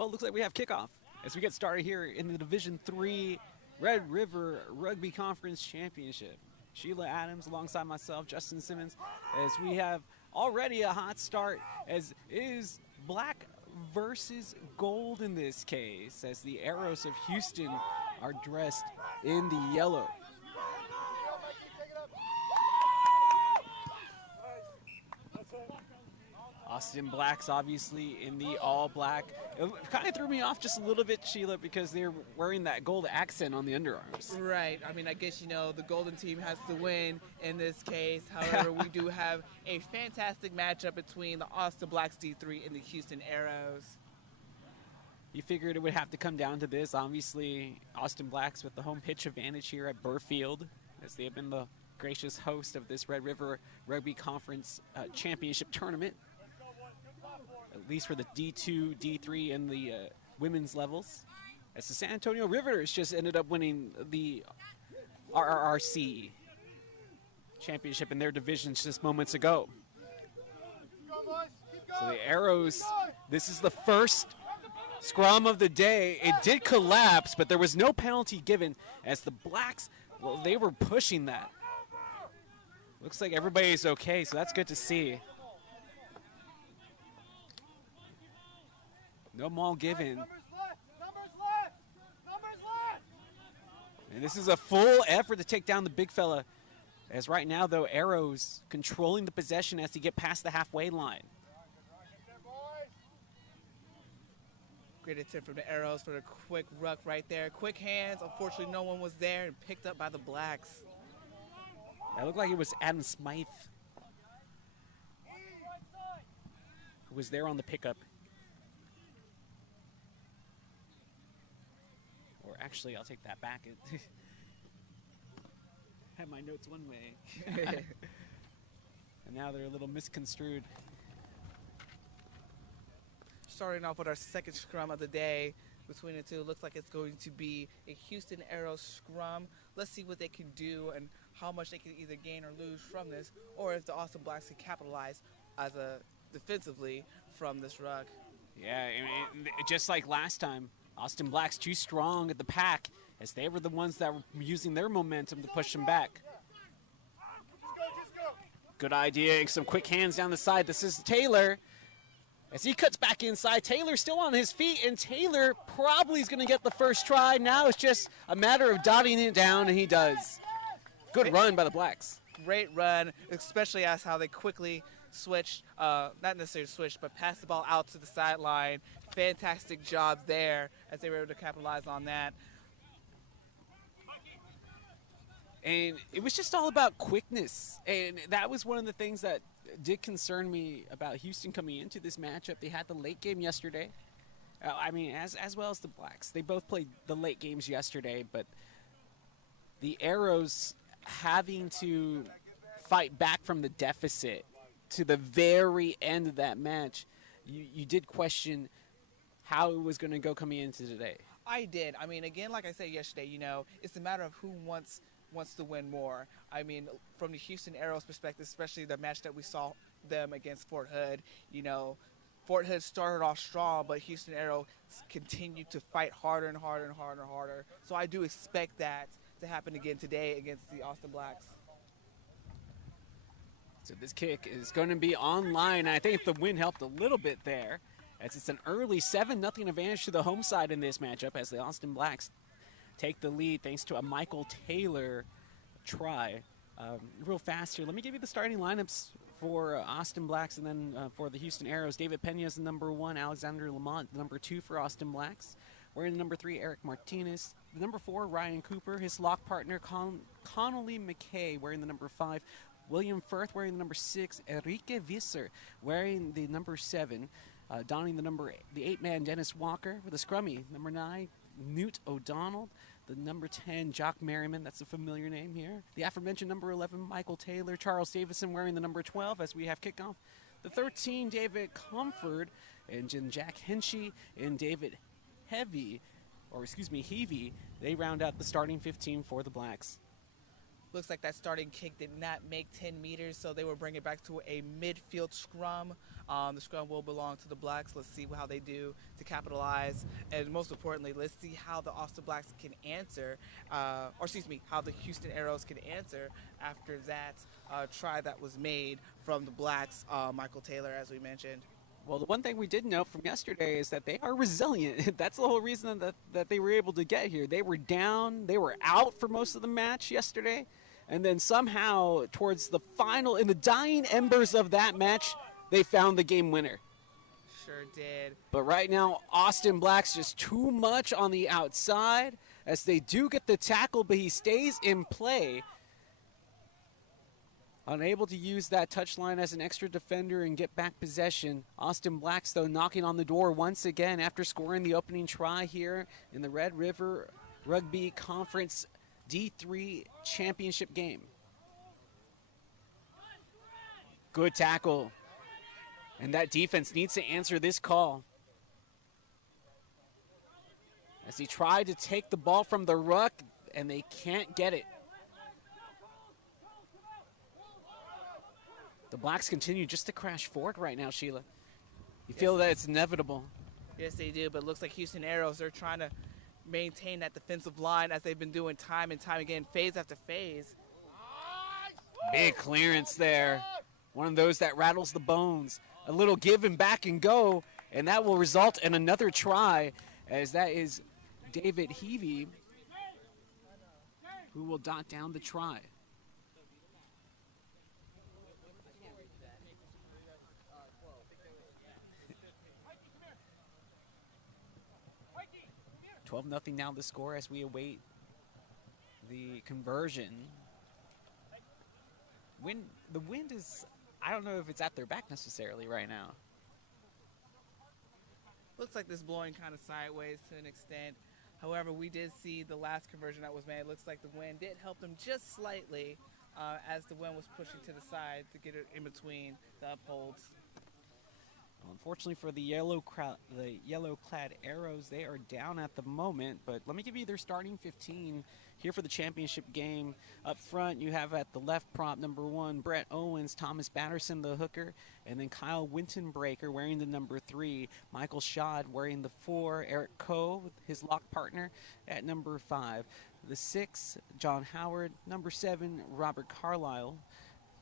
Well, it looks like we have kickoff as we get started here in the Division III Red River Rugby Conference Championship. Sheila Adams alongside myself, Justin Simmons, as we have already a hot start as it is black versus gold in this case, as the Arrows of Houston are dressed in the yellow. Austin Blacks obviously in the all black. It kind of threw me off just a little bit, Sheila, because they're wearing that gold accent on the underarms. Right. I mean, I guess, you know, the golden team has to win in this case. However, we do have a fantastic matchup between the Austin Blacks D3 and the Houston Arrows. You figured it would have to come down to this. Obviously, Austin Blacks with the home pitch advantage here at Burfield, as they have been the gracious host of this Red River Rugby Conference Championship Tournament, at least for the D2, D3, and the women's levels. As the San Antonio Riveters just ended up winning the RRRC championship in their divisions just moments ago. So the Arrows, this is the first scrum of the day. It did collapse, but there was no penalty given as the Blacks, well, they were pushing that. Looks like everybody's okay, so that's good to see. No maul given. And this is a full effort to take down the big fella. As right now, though, Arrows controlling the possession as they get past the halfway line. Great attempt from the Arrows for the quick ruck right there. Quick hands. Unfortunately, no one was there and picked up by the Blacks. That looked like it was Adam Smythe who was there on the pickup. Or actually, I'll take that back. Had my notes one way. And now they're a little misconstrued. Starting off with our second scrum of the day between the two. Looks like it's going to be a Houston Arrows scrum. Let's see what they can do and how much they can either gain or lose from this, or if the Austin Blacks can capitalize as a defensively from this ruck. Yeah, just like last time, Austin Blacks too strong at the pack as they were the ones that were using their momentum to push them back. Good idea, some quick hands down the side. This is Taylor. As he cuts back inside, Taylor still on his feet, and Taylor probably is going to get the first try. Now it's just a matter of dotting it down, and he does. Good run by the Blacks. Great run, especially as how they quickly switched, not necessarily switched, but passed the ball out to the sideline. Fantastic job there as they were able to capitalize on that. And it was just all about quickness. And that was one of the things that did concern me about Houston coming into this matchup. They had the late game yesterday. I mean, as well as the Blacks. They both played the late games yesterday, but the Arrows having to fight back from the deficit to the very end of that match, you did question how it was going to go coming into today. I did. I mean, again, like I said yesterday, you know, it's a matter of who wants to win more. I mean, from the Houston Arrows perspective, especially the match that we saw them against Fort Hood, you know, Fort Hood started off strong, but Houston Arrows continued to fight harder and harder and harder and harder. So I do expect that to happen again today against the Austin Blacks. So this kick is going to be online. I think the wind helped a little bit there, as it's an early 7-0 advantage to the home side in this matchup as the Austin Blacks take the lead thanks to a Michael Taylor try. Real fast here, let me give you the starting lineups for Austin Blacks, and then for the Houston Arrows. David Pena is the number 1, Alexander Lamont, the number 2 for Austin Blacks. Wearing the number 3, Eric Martinez. The number 4, Ryan Cooper. His lock partner, Connolly McKay, wearing the number 5. William Firth wearing the number 6. Enrique Visser wearing the number 7. Donning the 8-man Dennis Walker with a scrummy. Number 9, Newt O'Donnell. The number 10, Jock Merriman, that's a familiar name here. The aforementioned number 11, Michael Taylor. Charles Davison wearing the number 12 as we have kickoff. The 13, David Comfort, and Jack Henchy and David Heavy, Heavy. They round out the starting 15 for the Blacks. Looks like that starting kick did not make 10 meters, so they will bring it back to a midfield scrum. The scrum will belong to the Blacks. Let's see how they do to capitalize. And most importantly, let's see how the Austin Blacks can answer, how the Houston Aeros can answer after that try that was made from the Blacks, Michael Taylor, as we mentioned. Well, the one thing we did know from yesterday is that they are resilient. That's the whole reason that they were able to get here. They were down. They were out for most of the match yesterday. And then somehow, towards the final, in the dying embers of that match, they found the game winner. Sure did. But right now, Austin Black's just too much on the outside as they do get the tackle, but he stays in play. Unable to use that touchline as an extra defender and get back possession. Austin Blacks, though, knocking on the door once again after scoring the opening try here in the Red River Rugby Conference D3 championship game. Good tackle. And that defense needs to answer this call. As he tried to take the ball from the ruck, and they can't get it. The Blacks continue just to crash forward right now, Sheila. You feel that it's inevitable. Yes, they do, but it looks like Houston Aeros, they're trying to maintain that defensive line as they've been doing time and time again, phase after phase. Big clearance there. One of those that rattles the bones. A little give and back and go, and that will result in another try, as that is David Heavey who will dot down the try. $12-0 now the score as we await the conversion. The wind is, I don't know if it's at their back necessarily right now. Looks like this blowing kind of sideways to an extent. However, we did see the last conversion that was made. Looks like the wind did help them just slightly as the wind was pushing to the side to get it in between the upholds. Well, unfortunately for the yellow-clad Arrows, they are down at the moment. But let me give you their starting 15 here for the championship game. Up front, you have at the left prop, number 1, Brett Owens, Thomas Batterson, the hooker, and then Kyle Wintonbreaker wearing the number 3, Michael Schad wearing the 4, Eric Coe, his lock partner, at number 5. The 6, John Howard, number 7, Robert Carlisle.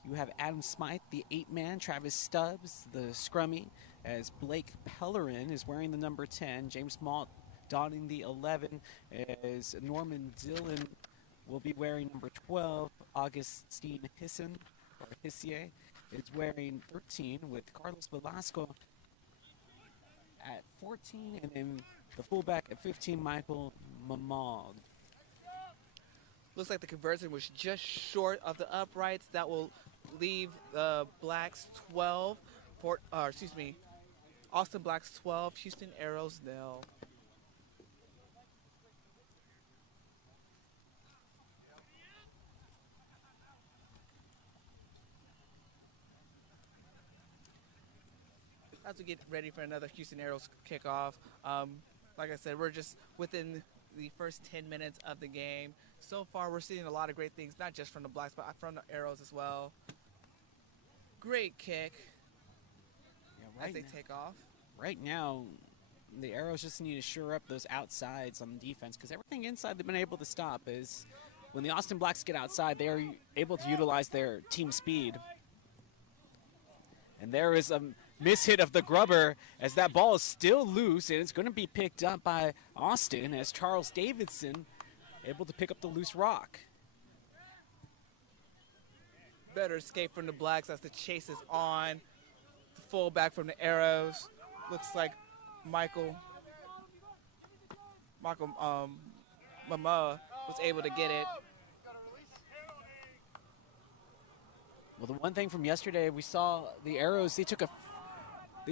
You have Adam Smythe, the 8-man, Travis Stubbs, the scrummy, as Blake Pellerin is wearing the number 10, James Malt donning the 11, as Norman Dillon will be wearing number 12, Augustine Hissier is wearing 13, with Carlos Velasco at 14, and then the fullback at 15, Michael Mamad. Looks like the conversion was just short of the uprights. That will leave the Blacks 12, Austin Blacks 12, Houston Aeros 0. As we get ready for another Houston Aeros kickoff, like I said, we're just within the first 10 minutes of the game. So far, we're seeing a lot of great things, not just from the Blacks, but from the Aeros as well. Great kick as they take off. Right now, the Aeros just need to shore up those outsides on defense, because everything inside they've been able to stop. Is when the Austin Blacks get outside, they are able to utilize their team speed. And there is a mishit of the grubber as that ball is still loose, and it's going to be picked up by Austin as Charles Davidson able to pick up the loose rock. Better escape from the Blacks as the chase is on. The fullback from the Aeros. Looks like Michael Mama was able to get it. Well, the one thing from yesterday, we saw the Aeros, they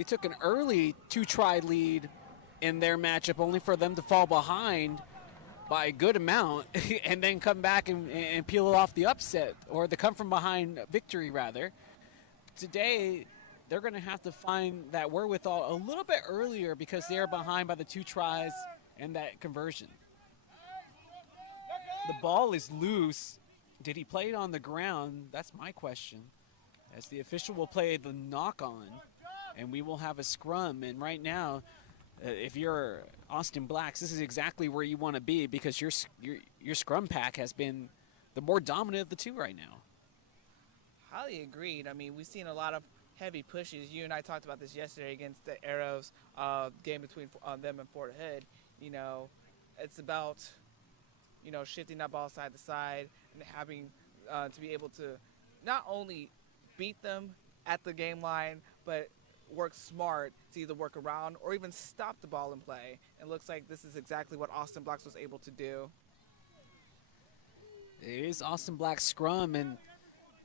took an early 2-try lead in their matchup, only for them to fall behind by a good amount and then come back and peel off the upset, or the come from behind victory, rather. Today, they're going to have to find that wherewithal a little bit earlier because they are behind by the 2 tries and that conversion. The ball is loose. Did he play it on the ground? That's my question. As the official will play the knock-on, and we will have a scrum. And right now, if you're Austin Blacks, this is exactly where you want to be because your scrum pack has been the more dominant of the two right now. Highly agreed. I mean, we've seen a lot of heavy pushes. You and I talked about this yesterday against the Arrows game between them and Fort Hood. You know, it's about, you know, shifting that ball side to side and having to be able to not only beat them at the game line, but work smart to either work around or even stop the ball in play. And it looks like this is exactly what Austin Blacks was able to do. It is Austin Black's scrum, and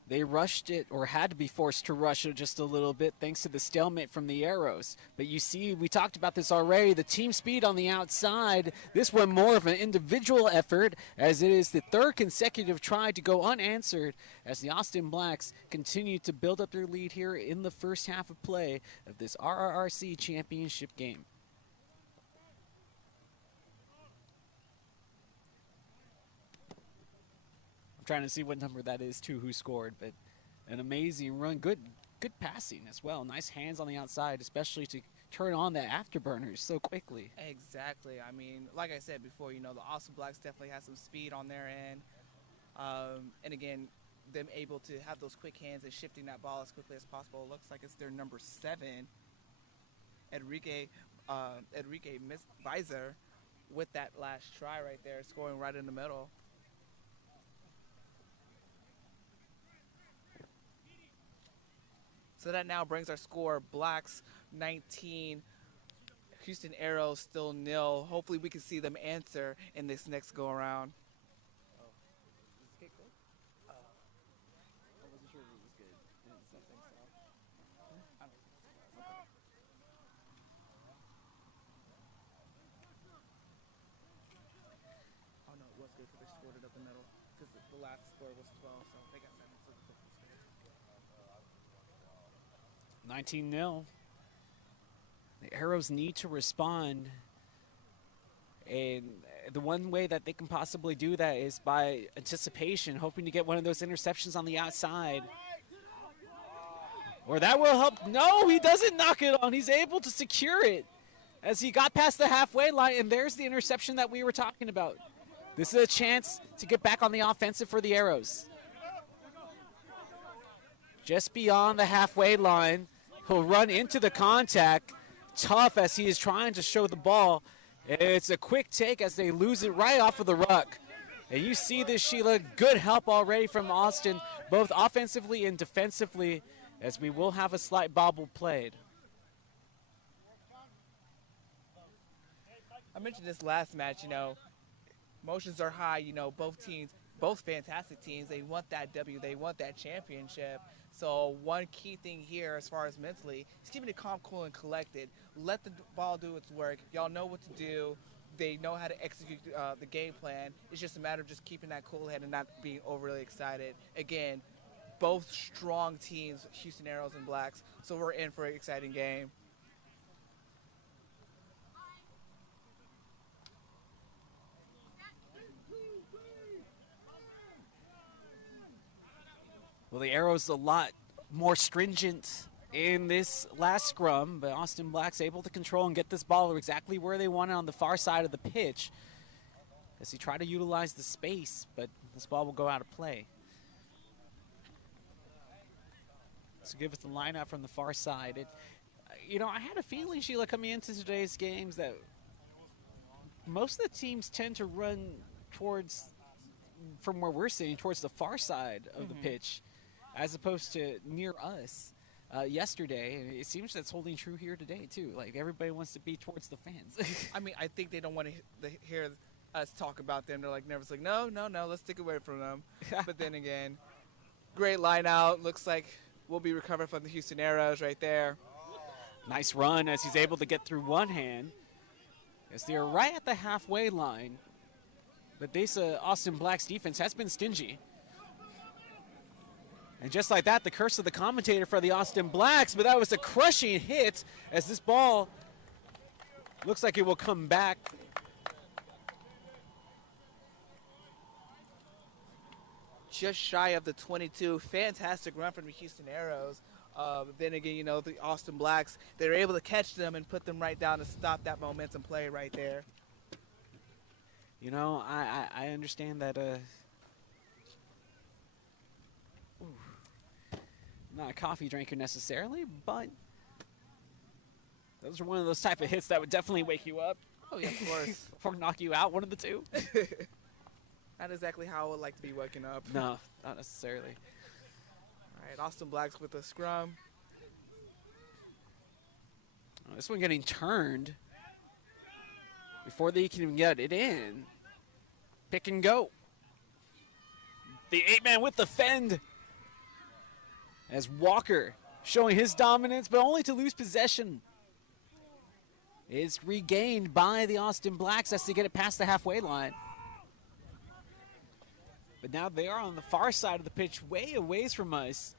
they rushed it, or had to be forced to rush it just a little bit thanks to the stalemate from the Arrows. But you see, we talked about this already, the team speed on the outside. This one more of an individual effort, as it is the third consecutive try to go unanswered as the Austin Blacks continue to build up their lead here in the first half of play of this RRRC championship game. I'm trying to see what number that is too, who scored, but an amazing run. Good passing as well. Nice hands on the outside, especially to turn on the afterburners so quickly. Exactly. I mean, like I said before, you know, the Austin Blacks definitely have some speed on their end. And again, them able to have those quick hands and shifting that ball as quickly as possible. It looks like it's their number 7, Enrique Visor, with that last try right there, scoring right in the middle. So that now brings our score, Blacks 19, Houston Arrows still 0. Hopefully we can see them answer in this next go-around. I wasn't sure if it was good. I don't think so. Oh, no, it was good because they scored it up the middle. Because the last score was 12, so they got 7. So 19-0. The Arrows need to respond, and the one way that they can possibly do that is by anticipation, hoping to get one of those interceptions on the outside. Or that will help. No, he doesn't knock it on. He's able to secure it as he got past the halfway line, and there's the interception that we were talking about. This is a chance to get back on the offensive for the Arrows. Just beyond the halfway line, he'll run into the contact. Tough as he is trying to show the ball. It's a quick take as they lose it right off of the ruck. And you see this, Sheila, good help already from Austin, both offensively and defensively, as we will have a slight bobble played. I mentioned this last match, you know, emotions are high, you know, both teams, both fantastic teams, they want that W, they want that championship. So one key thing here as far as mentally is keeping it calm, cool, and collected. Let the ball do its work. Y'all know what to do. They know how to execute the game plan. It's just a matter of just keeping that cool head and not being overly excited. Again, both strong teams, Houston Arrows and Blacks, so we're in for an exciting game. Well, the Arrows a lot more stringent in this last scrum, but Austin Black's able to control and get this ball exactly where they want it on the far side of the pitch as he tried to utilize the space, but this ball will go out of play. So give us the lineup from the far side. You know, I had a feeling, Sheila, coming into today's games that most of the teams tend to run towards, from where we're sitting, towards the far side of the pitch, as opposed to near us yesterday. And it seems that's holding true here today, too. Like, everybody wants to be towards the fans. I mean, I think they don't want to hear us talk about them. They're like, nervous, like, no, let's stick away from them. But then again, great line out. Looks like we'll be recovered from the Houston Arrows right there. Nice run as he's able to get through one hand. As they're right at the halfway line. But this Austin Black's defense has been stingy. And just like that, the curse of the commentator for the Austin Blacks, but that was a crushing hit as this ball looks like it will come back. just shy of the 22. Fantastic run from the Houston Aeros. Then again, you know, the Austin Blacks, they're able to catch them and put them right down to stop that momentum play right there. You know, I understand that. Not a coffee drinker necessarily, but those are one of those type of hits that would definitely wake you up. Oh, yeah, of course. Or knock you out, one of the two. Not exactly how I would like to be waking up. No, not necessarily. All right, Austin Blacks with a scrum. Oh, this one getting turned before they can even get it in. Pick and go. The 8-man with the fend. As Walker showing his dominance, but only to lose possession. It's regained by the Austin Blacks as they get it past the halfway line. But now they are on the far side of the pitch, way away from us,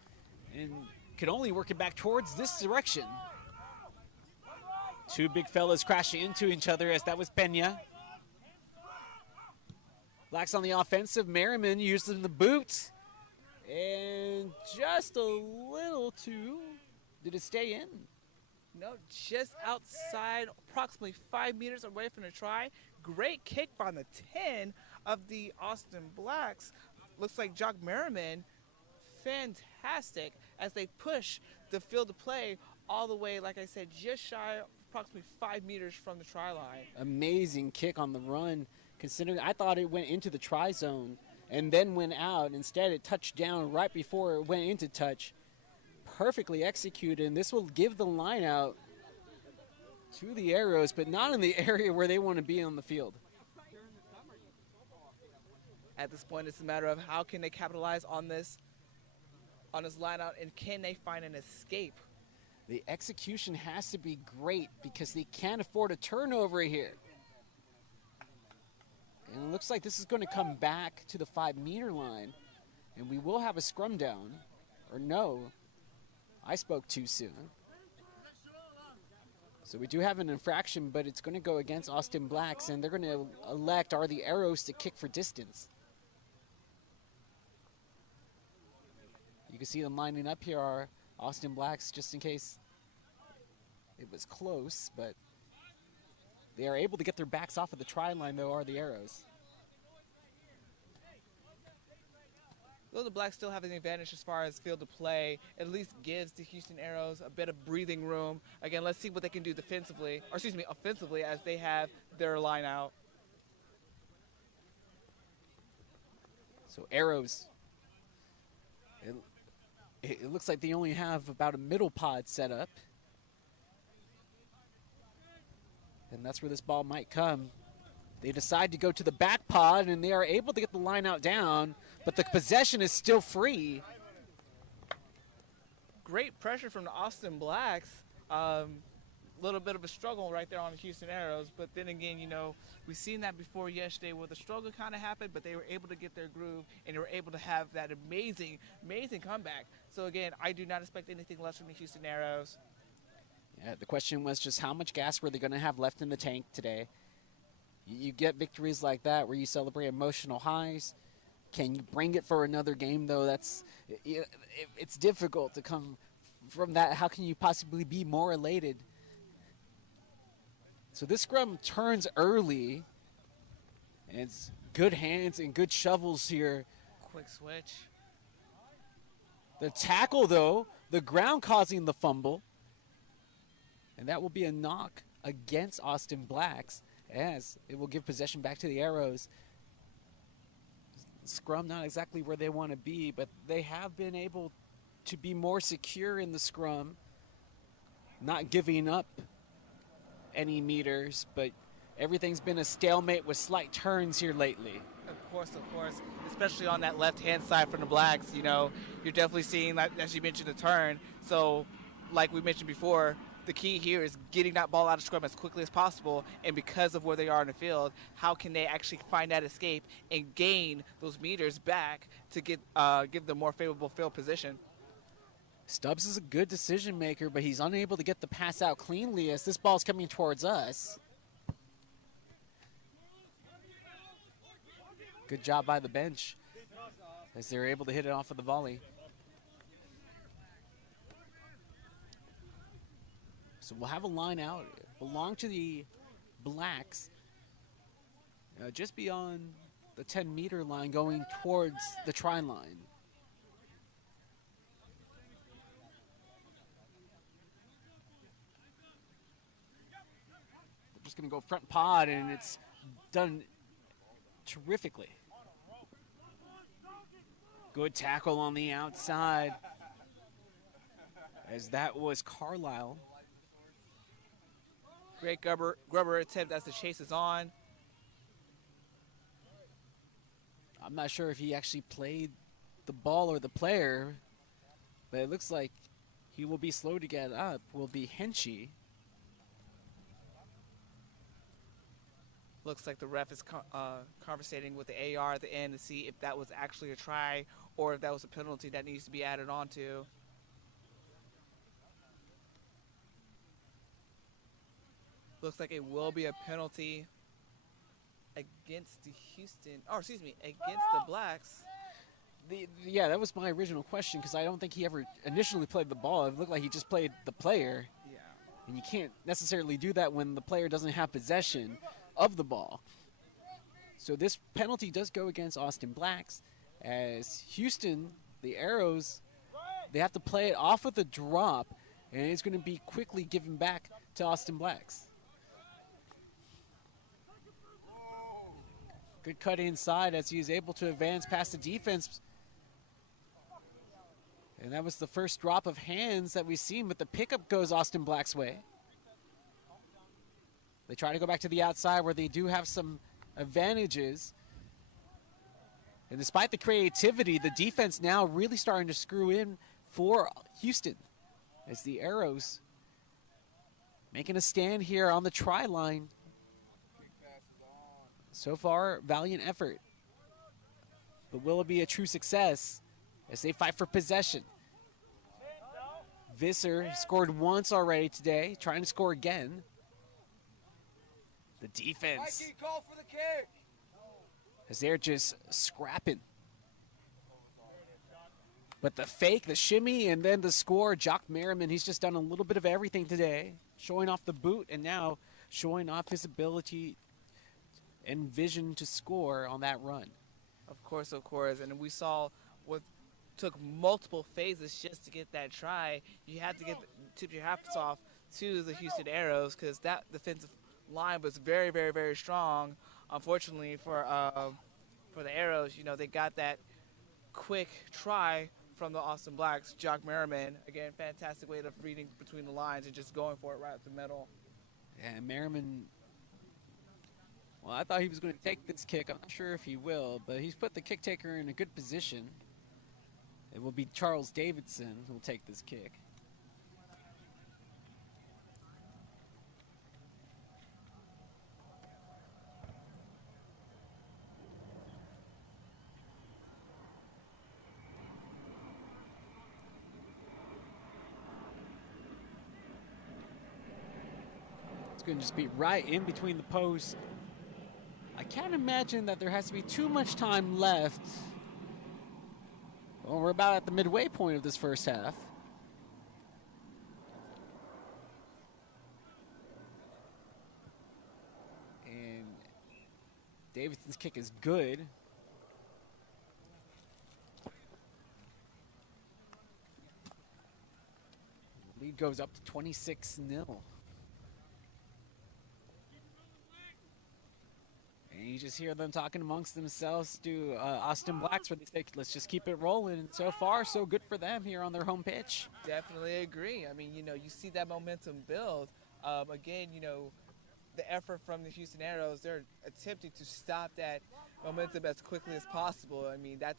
and can only work it back towards this direction. Two big fellas crashing into each other as that was Pena. Blacks on the offensive. Merriman using the boot. And just a little too. Did it stay in? No, just outside, approximately 5 meters away from the try. Great kick on the 10 of the Austin Blacks. Looks like Jock Merriman. Fantastic as they push the field of play all the way, like I said, just shy, approximately 5 meters from the try line. Amazing kick on the run, considering I thought it went into the try zone and then went out. Instead, it touched down right before it went into touch. Perfectly executed, and this will give the line out to the Arrows, but not in the area where they want to be on the field. At this point, it's a matter of how can they capitalize on this line out, and can they find an escape? The execution has to be great because they can't afford a turnover here. And it looks like this is going to come back to the 5-meter line, and we will have a scrum down, or no. I spoke too soon. So we do have an infraction, but it's going to go against Austin Blacks, and they're going to elect the Arrows to kick for distance. You can see them lining up here are Austin Blacks, just in case it was close, but they are able to get their backs off of the try line, though, are the Arrows. Though the Blacks still have an advantage as far as field of play, at least gives the Houston Aeros a bit of breathing room. Again, let's see what they can do offensively as they have their line out. So Arrows, it looks like they only have about a middle pod set up. And that's where this ball might come. They decide to go to the back pod, and they are able to get the line out down, but the possession is still free. Great pressure from the Austin Blacks. Little bit of a struggle right there on the Houston Aeros, but then again, you know, we've seen that before yesterday where the struggle kind of happened, but they were able to get their groove, and they were able to have that amazing, amazing comeback. So again, I do not expect anything less from the Houston Aeros. Yeah, the question was just how much gas were they going to have left in the tank today? You get victories like that where you celebrate emotional highs. Can you bring it for another game, though? It's difficult to come from that. How can you possibly be more elated? So this scrum turns early, and it's good hands and good shovels here. Quick switch. The tackle, though, the ground causing the fumble. And that will be a knock against Austin Blacks, as it will give possession back to the Arrows. Scrum not exactly where they want to be, but they have been able to be more secure in the scrum, not giving up any meters, but everything's been a stalemate with slight turns here lately. Of course, especially on that left-hand side from the Blacks, you know, you're definitely seeing, that, as you mentioned, the turn. So, like we mentioned before, the key here is getting that ball out of scrum as quickly as possible, and because of where they are in the field, how can they actually find that escape and gain those meters back to give them more favorable field position. Stubbs is a good decision maker, but he's unable to get the pass out cleanly as this ball's coming towards us. Good job by the bench. as they're able to hit it off of the volley. So we'll have a line out, belong to the Blacks, just beyond the 10-meter line going towards the try line. They're just going to go front pod, and it's done terrifically. Good tackle on the outside, as that was Carlisle. Great Grubber attempt as the chase is on. I'm not sure if he actually played the ball or the player, but it looks like he will be slow to get up, will be Henchy. Looks like the ref is conversating with the AR at the end to see if that was actually a try or if that was a penalty that needs to be added on to. Looks like it will be a penalty against the against the Blacks. Yeah, that was my original question, because I don't think he ever initially played the ball. It looked like he just played the player. Yeah. And you can't necessarily do that when the player doesn't have possession of the ball. So this penalty does go against Austin Blacks, as Houston, the Arrows, they have to play it off with a drop, and it's going to be quickly given back to Austin Blacks. Good cut inside as he is able to advance past the defense. And that was the first drop of hands that we've seen, but the pickup goes Austin Black's way. They try to go back to the outside where they do have some advantages. And despite the creativity, the defense now really starting to screw in for Houston, as the Arrows making a stand here on the try line. So far, valiant effort. But will it be a true success as they fight for possession? Visser scored once already today, trying to score again. The defense, as they're just scrapping. But the fake, the shimmy, and then the score, Jock Merriman, he's just done a little bit of everything today, showing off the boot and now showing off his ability and vision to score on that run. Of course, and we saw what took multiple phases just to get that try. You had to tip your hats off to the Houston Arrows, because that defensive line was very, very, very strong. Unfortunately for the Arrows, they got that quick try from the Austin Blacks. Jock Merriman, again, fantastic way of reading between the lines and just going for it right up the middle. Yeah, Merriman, well, I thought he was going to take this kick. I'm not sure if he will, but he's put the kick taker in a good position. It will be Charles Davidson who will take this kick. It's going to just be right in between the posts. I can't imagine that there has to be too much time left. Well, we're about at the midway point of this first half. And Davidson's kick is good. Lead goes up to 26-0. And you just hear them talking amongst themselves to Austin Blacks, where they say, let's just keep it rolling. And so far, so good for them here on their home pitch. Definitely agree. I mean, you see that momentum build. Again, the effort from the Houston Arrows, they're attempting to stop that momentum as quickly as possible. I mean, I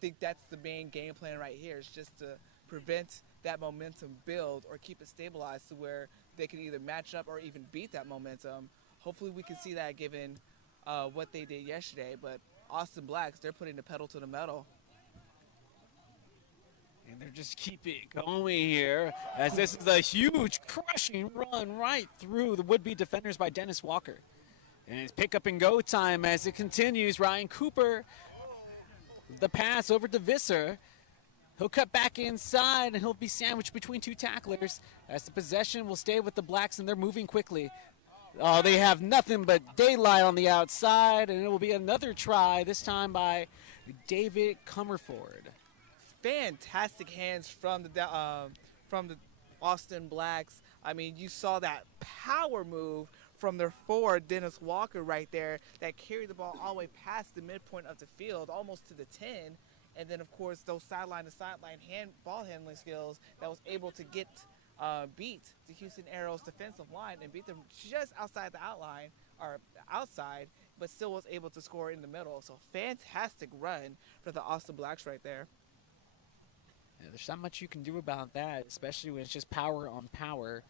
think that's the main game plan right here, is just to prevent that momentum build or keep it stabilized to where they can either match up or even beat that momentum. Hopefully we can see that given what they did yesterday, but Austin Blacks, they're putting the pedal to the metal. And they're just keeping it going here, as this is a huge crushing run right through the would-be defenders by Dennis Walker. And it's pick up and go time as it continues. Ryan Cooper The pass over to Visser. He'll cut back inside, and he'll be sandwiched between two tacklers as the possession will stay with the Blacks, and they're moving quickly. Oh, they have nothing but daylight on the outside, and it will be another try, this time by David Comerford. Fantastic hands from the Austin Blacks. I mean, you saw that power move from their forward, Dennis Walker, right there, that carried the ball all the way past the midpoint of the field, almost to the 10. And then, of course, those sideline-to-sideline ball handling skills that was able to beat the Houston Aeros defensive line and beat them just outside the outline, or outside, but still was able to score in the middle. So fantastic run for the Austin Blacks right there. Yeah, there's not much you can do about that, especially when it's just power on power.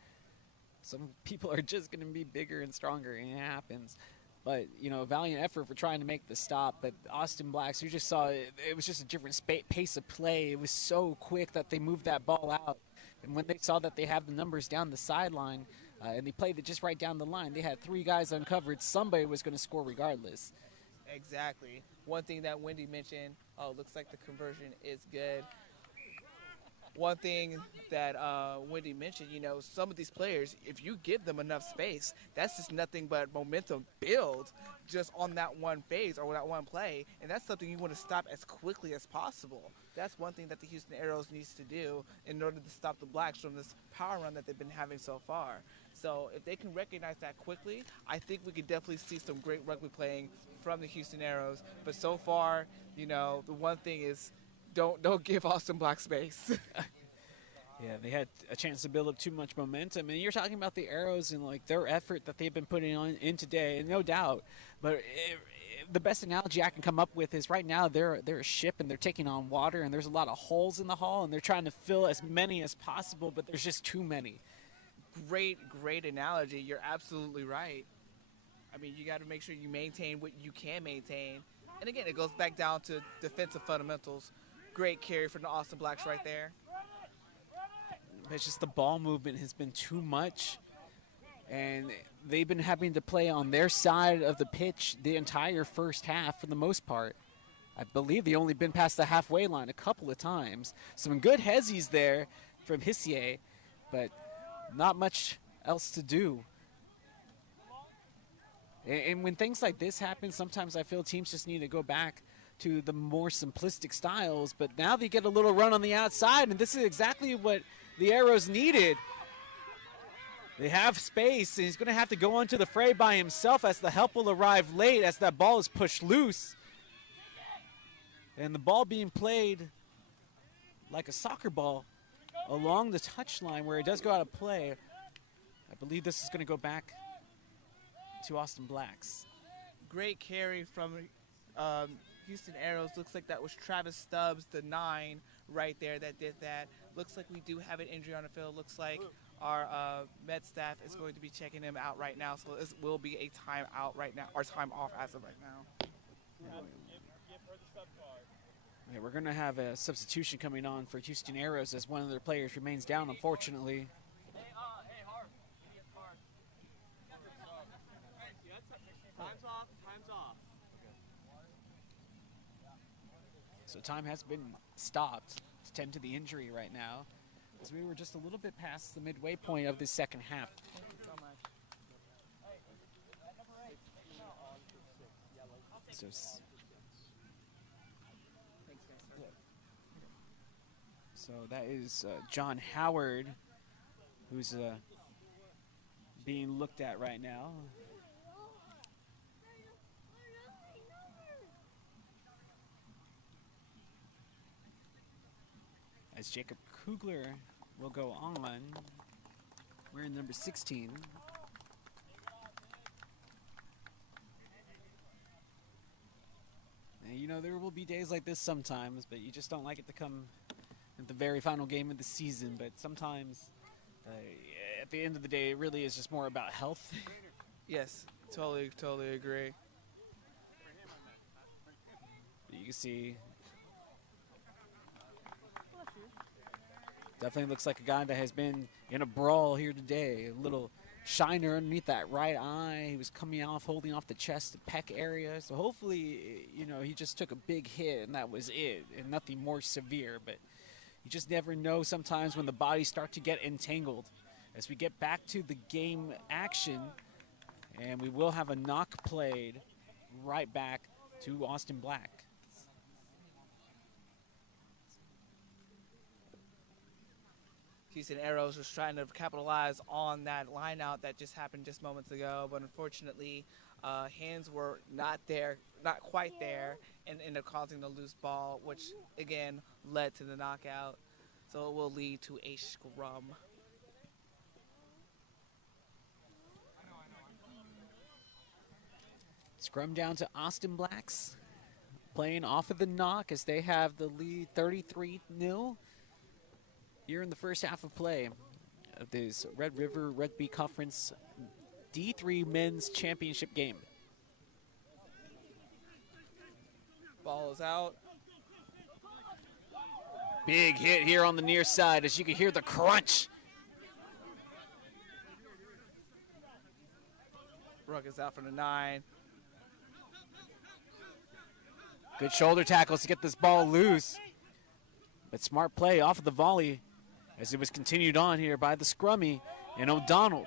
Some people are just going to be bigger and stronger, and it happens. But, you know, valiant effort for trying to make the stop. But Austin Blacks, you just saw it was just a different pace of play. It was so quick that they moved that ball out. And when they saw that they have the numbers down the sideline, and they played it just right down the line, they had 3 guys uncovered. Somebody was going to score regardless. Exactly. One thing that Wendy mentioned, looks like the conversion is good. One thing that Wendy mentioned, you know, some of these players, if you give them enough space, that's just nothing but momentum build just on that one phase or that one play, and that's something you want to stop as quickly as possible. That's one thing that the Houston Aeros needs to do in order to stop the Blacks from this power run that they've been having so far. So if they can recognize that quickly, I think we could definitely see some great rugby playing from the Houston Aeros. But so far, you know, the one thing is, don't give Austin Black space. Yeah, they had a chance to build up too much momentum. And you're talking about the Aeros and, like, their effort that they've been putting in today, and no doubt. But the best analogy I can come up with is right now they're a ship, and they're taking on water, and there's a lot of holes in the hull, and they're trying to fill as many as possible, but there's just too many. Great analogy. You're absolutely right. I mean, you got to make sure you maintain what you can maintain. And, again, it goes back down to defensive fundamentals. Great carry from the Austin Blacks right there. It's just the ball movement has been too much, and they've been having to play on their side of the pitch the entire first half for the most part. I believe they only been past the halfway line a couple of times. Some good hezzies there from Hissier, but not much else to do. And when things like this happen, sometimes I feel teams just need to go back to the more simplistic styles, but now they get a little run on the outside, and this is exactly what the Aeros needed. They have space, and he's going to have to go onto the fray by himself as the help will arrive late as that ball is pushed loose. And the ball being played like a soccer ball along the touchline where it does go out of play. I believe this is going to go back to Austin Blacks. Great carry from Houston Aeros. Looks like that was Travis Stubbs, the 9 right there that did that. Looks like we do have an injury on the field. Looks like our med staff is going to be checking him out right now. So this will be a time out right now, or time off as of right now. Yeah, we're going to have a substitution coming on for Houston Aeros as one of their players remains down, unfortunately. So time has been stopped to tend to the injury right now, as we were just a little bit past the midway point of the second half. So that is John Howard, who's being looked at right now. As Jacob Kugler will go on, wearing number 16. And you know, there will be days like this sometimes, but you just don't like it to come at the very final game of the season. But sometimes, at the end of the day, it really is just more about health. Yes, totally agree. You can see, definitely looks like a guy that has been in a brawl here today. A little shiner underneath that right eye. He was coming off, holding off the chest, the pec area. So hopefully, you know, he just took a big hit and that was it, and nothing more severe. But you just never know sometimes when the bodies start to get entangled. As we get back to the game action, and we will have a knock played right back to Austin Black. Houston Arrows was trying to capitalize on that line out that just happened just moments ago, but unfortunately, hands were not quite there, and ended up causing the loose ball, which again led to the knockout. So it will lead to a scrum. Scrum down to Austin Blacks, playing off of the knock as they have the lead 33-0 here in the first half of play of this Red River Rugby Conference D3 Men's Championship game. Ball is out. Big hit here on the near side as you can hear the crunch. Ruck is out for the 9. Good shoulder tackles to get this ball loose. But smart play off of the volley as it was continued on here by the scrummy and O'Donnell.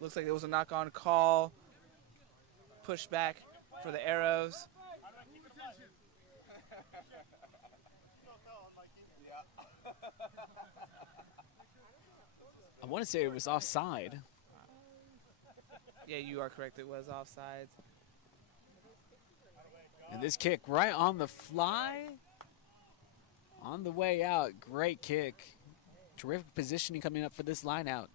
Looks like it was a knock-on call. Push back for the Arrows. I want to say it was offside. Yeah, you are correct. It was offsides. And this kick right on the fly. On the way out, great kick. Terrific positioning coming up for this line out.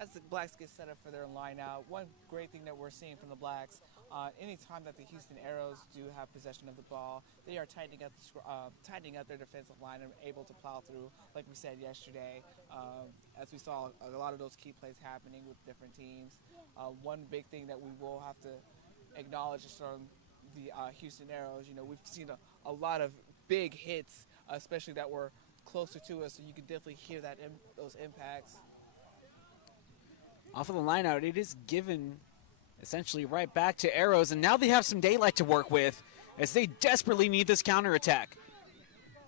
As the Blacks get set up for their line out, one great thing that we're seeing from the Blacks, anytime that the Houston Arrows do have possession of the ball, they are tightening up their defensive line and able to plow through, like we said yesterday, as we saw a lot of those key plays happening with different teams. One big thing that we will have to acknowledge is from the Houston Arrows, you know, we've seen a lot of big hits, especially that were closer to us, so you can definitely hear that those impacts. Off of the line out, it is given essentially right back to Arrows, and now they have some daylight to work with as they desperately need this counterattack.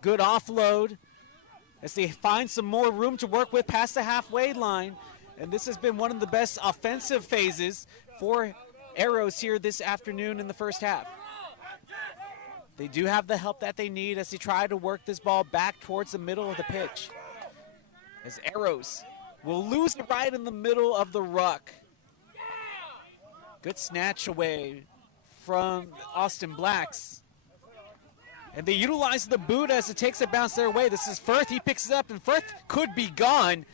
Good offload as they find some more room to work with past the halfway line, and this has been one of the best offensive phases for Arrows here this afternoon in the first half. They do have the help that they need as they try to work this ball back towards the middle of the pitch. As Arrows will lose it right in the middle of the ruck. Good snatch away from Austin Blacks. And they utilize the boot as it takes a bounce their way. This is Firth. He picks it up, and Firth could be gone.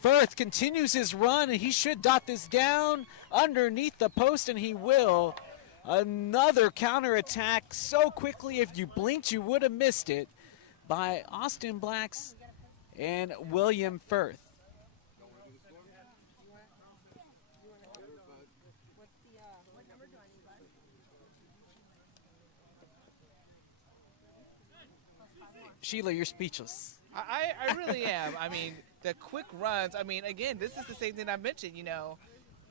Firth continues his run, and he should dot this down underneath the post, and he will. Another counterattack so quickly, if you blinked, you would have missed it, by Austin Blacks and William Firth. Sheila, you're speechless. I really am. I mean, the quick runs, I mean, again, this is the same thing I mentioned, you know.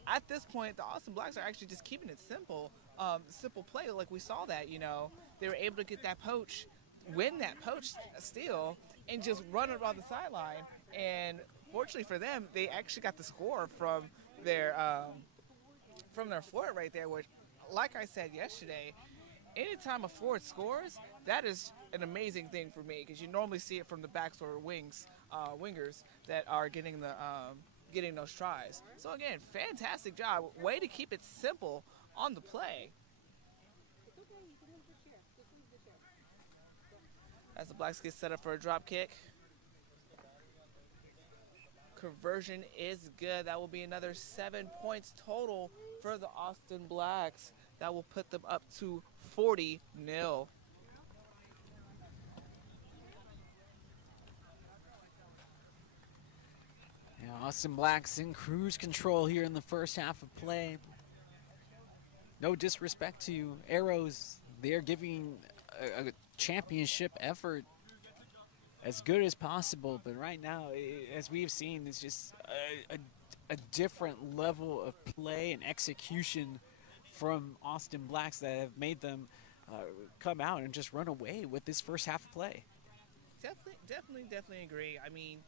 At this point, the Austin Blacks are actually just keeping it simple. Simple play, like we saw that, you know. They were able to get that poach, win that poach steal, and just run it around the sideline. And fortunately for them, they actually got the score from their forward right there, which, like I said yesterday, anytime a forward scores, that is an amazing thing for me, because you normally see it from the backs or wingers that are getting those tries. So again, fantastic job. Way to keep it simple on the play. As the Blacks get set up for a drop kick. Conversion is good. That will be another 7 points total for the Austin Blacks. That will put them up to 40-0. Austin Blacks in cruise control here in the first half of play. No disrespect to Arrows. They're giving a championship effort as good as possible, but right now, as we've seen, it's just a different level of play and execution from Austin Blacks that have made them come out and just run away with this first half of play. Definitely agree. I mean,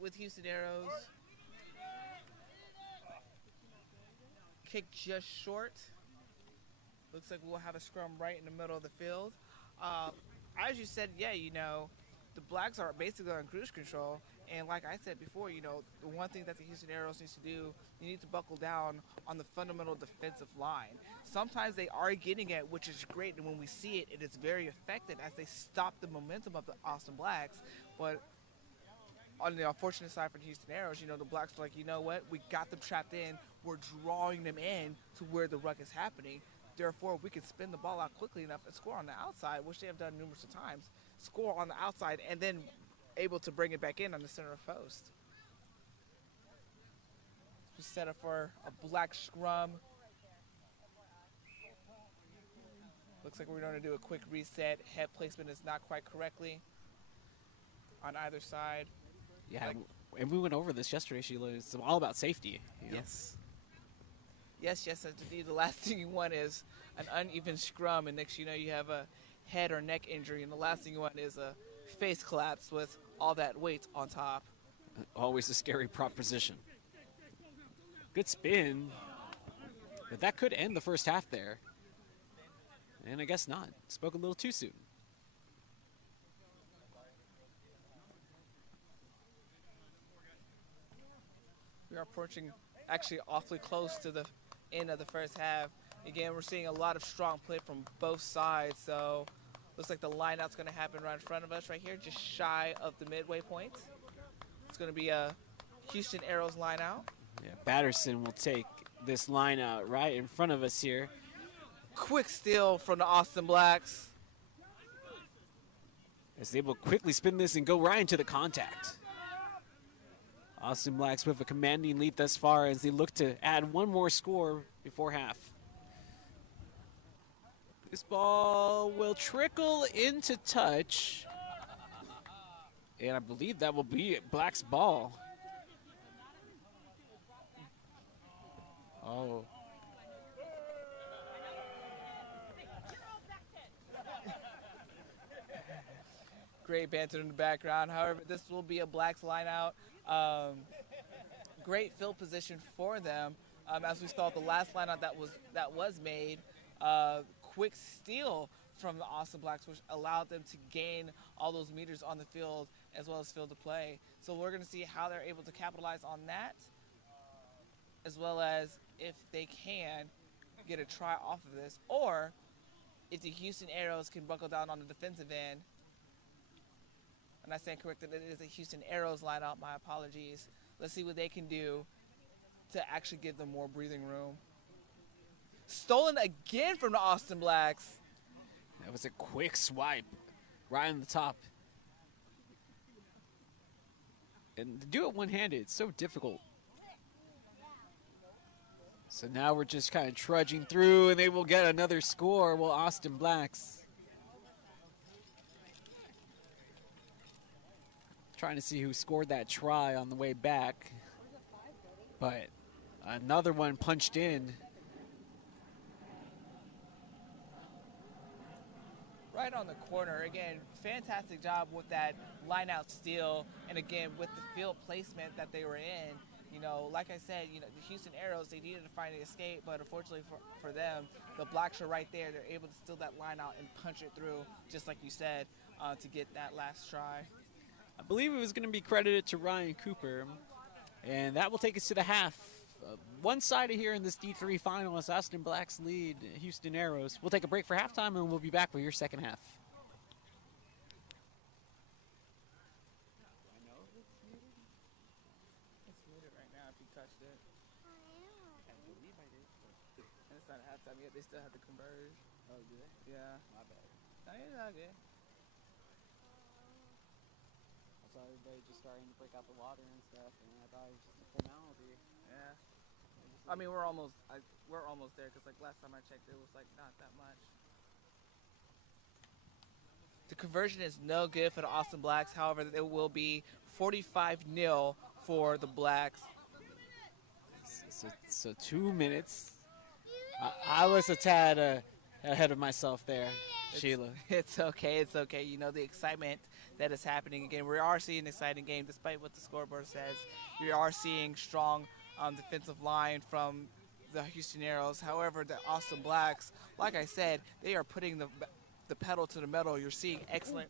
with Houston Arrows, kick just short. Looks like we'll have a scrum right in the middle of the field. As you said, yeah, you know, the Blacks are basically on cruise control. And like I said before, you know, the one thing that the Houston Arrows needs to do, you need to buckle down on the fundamental defensive line. Sometimes they are getting it, which is great. And when we see it, it is very effective as they stop the momentum of the Austin Blacks. But on the unfortunate side for the Houston Arrows, you know, the Blacks are like, you know what, we got them trapped in. We're drawing them in to where the ruck is happening. Therefore, we can spin the ball out quickly enough and score on the outside, which they have done numerous of times. Score on the outside and then able to bring it back in on the center of post. We set up for a black scrum. Looks like we're going to do a quick reset. Head placement is not quite correctly on either side. Yeah, and we went over this yesterday, Sheila. It's all about safety. You know? Yes, indeed. The last thing you want is an uneven scrum, and next you know you have a head or neck injury, and the last thing you want is a face collapse with all that weight on top. Always a scary proposition. Good spin, but that could end the first half there. And I guess not. Spoke a little too soon. We are approaching actually awfully close to the end of the first half. Again, we're seeing a lot of strong play from both sides, so looks like the line out's going to happen right in front of us right here, just shy of the midway point. It's going to be a Houston Arrows line out. Yeah, Batterson will take this line out right in front of us here. Quick steal from the Austin Blacks. As they will quickly spin this and go right into the contact. Austin Blacks with a commanding lead thus far as they look to add one more score before half. This ball will trickle into touch. And I believe that will be Black's ball. Oh. Great banter in the background. However, this will be a Blacks line out. Great field position for them. As we saw the last line out that was made. Quick steal from the Austin Blacks, which allowed them to gain all those meters on the field as well as field to play. So we're going to see how they're able to capitalize on that, as well as if they can get a try off of this, or if the Houston Arrows can buckle down on the defensive end. And I stand corrected, it is a Houston Arrows lineout, my apologies. Let's see what they can do to actually give them more breathing room. Stolen again from the Austin Blacks. That was a quick swipe right on the top. And to do it one-handed, it's so difficult. So now we're just kind of trudging through, and they will get another score. Well, Austin Blacks trying to see who scored that try on the way back. But another one punched in. Right on the corner. Again, fantastic job with that line-out steal. And again, with the field placement that they were in. You know, like I said, you know, the Houston Arrows, they needed to find an escape, but unfortunately for them, the Blacks are right there. They're able to steal that line out and punch it through, just like you said, to get that last try. I believe it was going to be credited to Ryan Cooper, and that will take us to the half. One-sided here in this D3 final as Austin Blacks lead Houston Arrows. We'll take a break for halftime, and we'll be back with your second half. It's not halftime yet. They still have to converge. Oh, do they? Yeah. My bad. No, you're not good. I saw everybody just starting to break out the water and stuff, and I thought it was just a formality. Yeah. I mean, we're almost there because like last time I checked, it was like not that much. The conversion is no good for the Austin Blacks. However, it will be 45-0 for the Blacks. So 2 minutes. I was a tad ahead of myself there, Sheila. It's okay. It's okay. You know, the excitement that is happening again. We are seeing an exciting game despite what the scoreboard says. We are seeing strong defensive line from the Houston Aeros. However, the Austin Blacks, like I said, they are putting the pedal to the metal. You're seeing excellent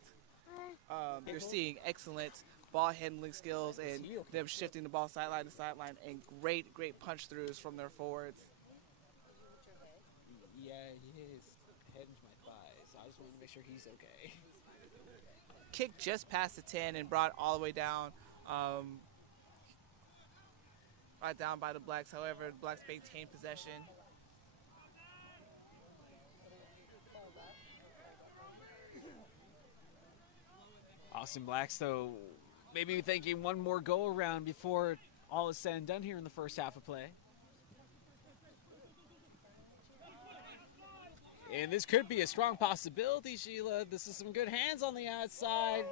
ball handling skills and them shifting the ball sideline to sideline, and great punch throughs from their forwards. Yeah, his head into my thighs, so I just want to make sure he's okay. Kick just past the 10 and brought all the way down, right down by the Blacks. However, the Blacks maintain possession. Austin Blacks, though, maybe thinking one more go around before all is said and done here in the first half of play. And this could be a strong possibility, Sheila. This is some good hands on the outside.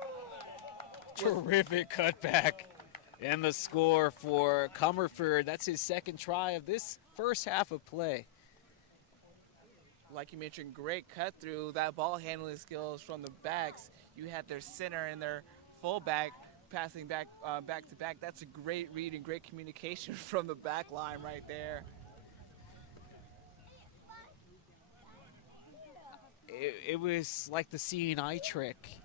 Terrific cutback. And the score for Comerford. That's his second try of this first half of play. Like you mentioned, great cut through. That ball handling skills from the backs. You had their center and their fullback passing back to back. That's a great read and great communication from the back line right there. It was like the seeing eye trick.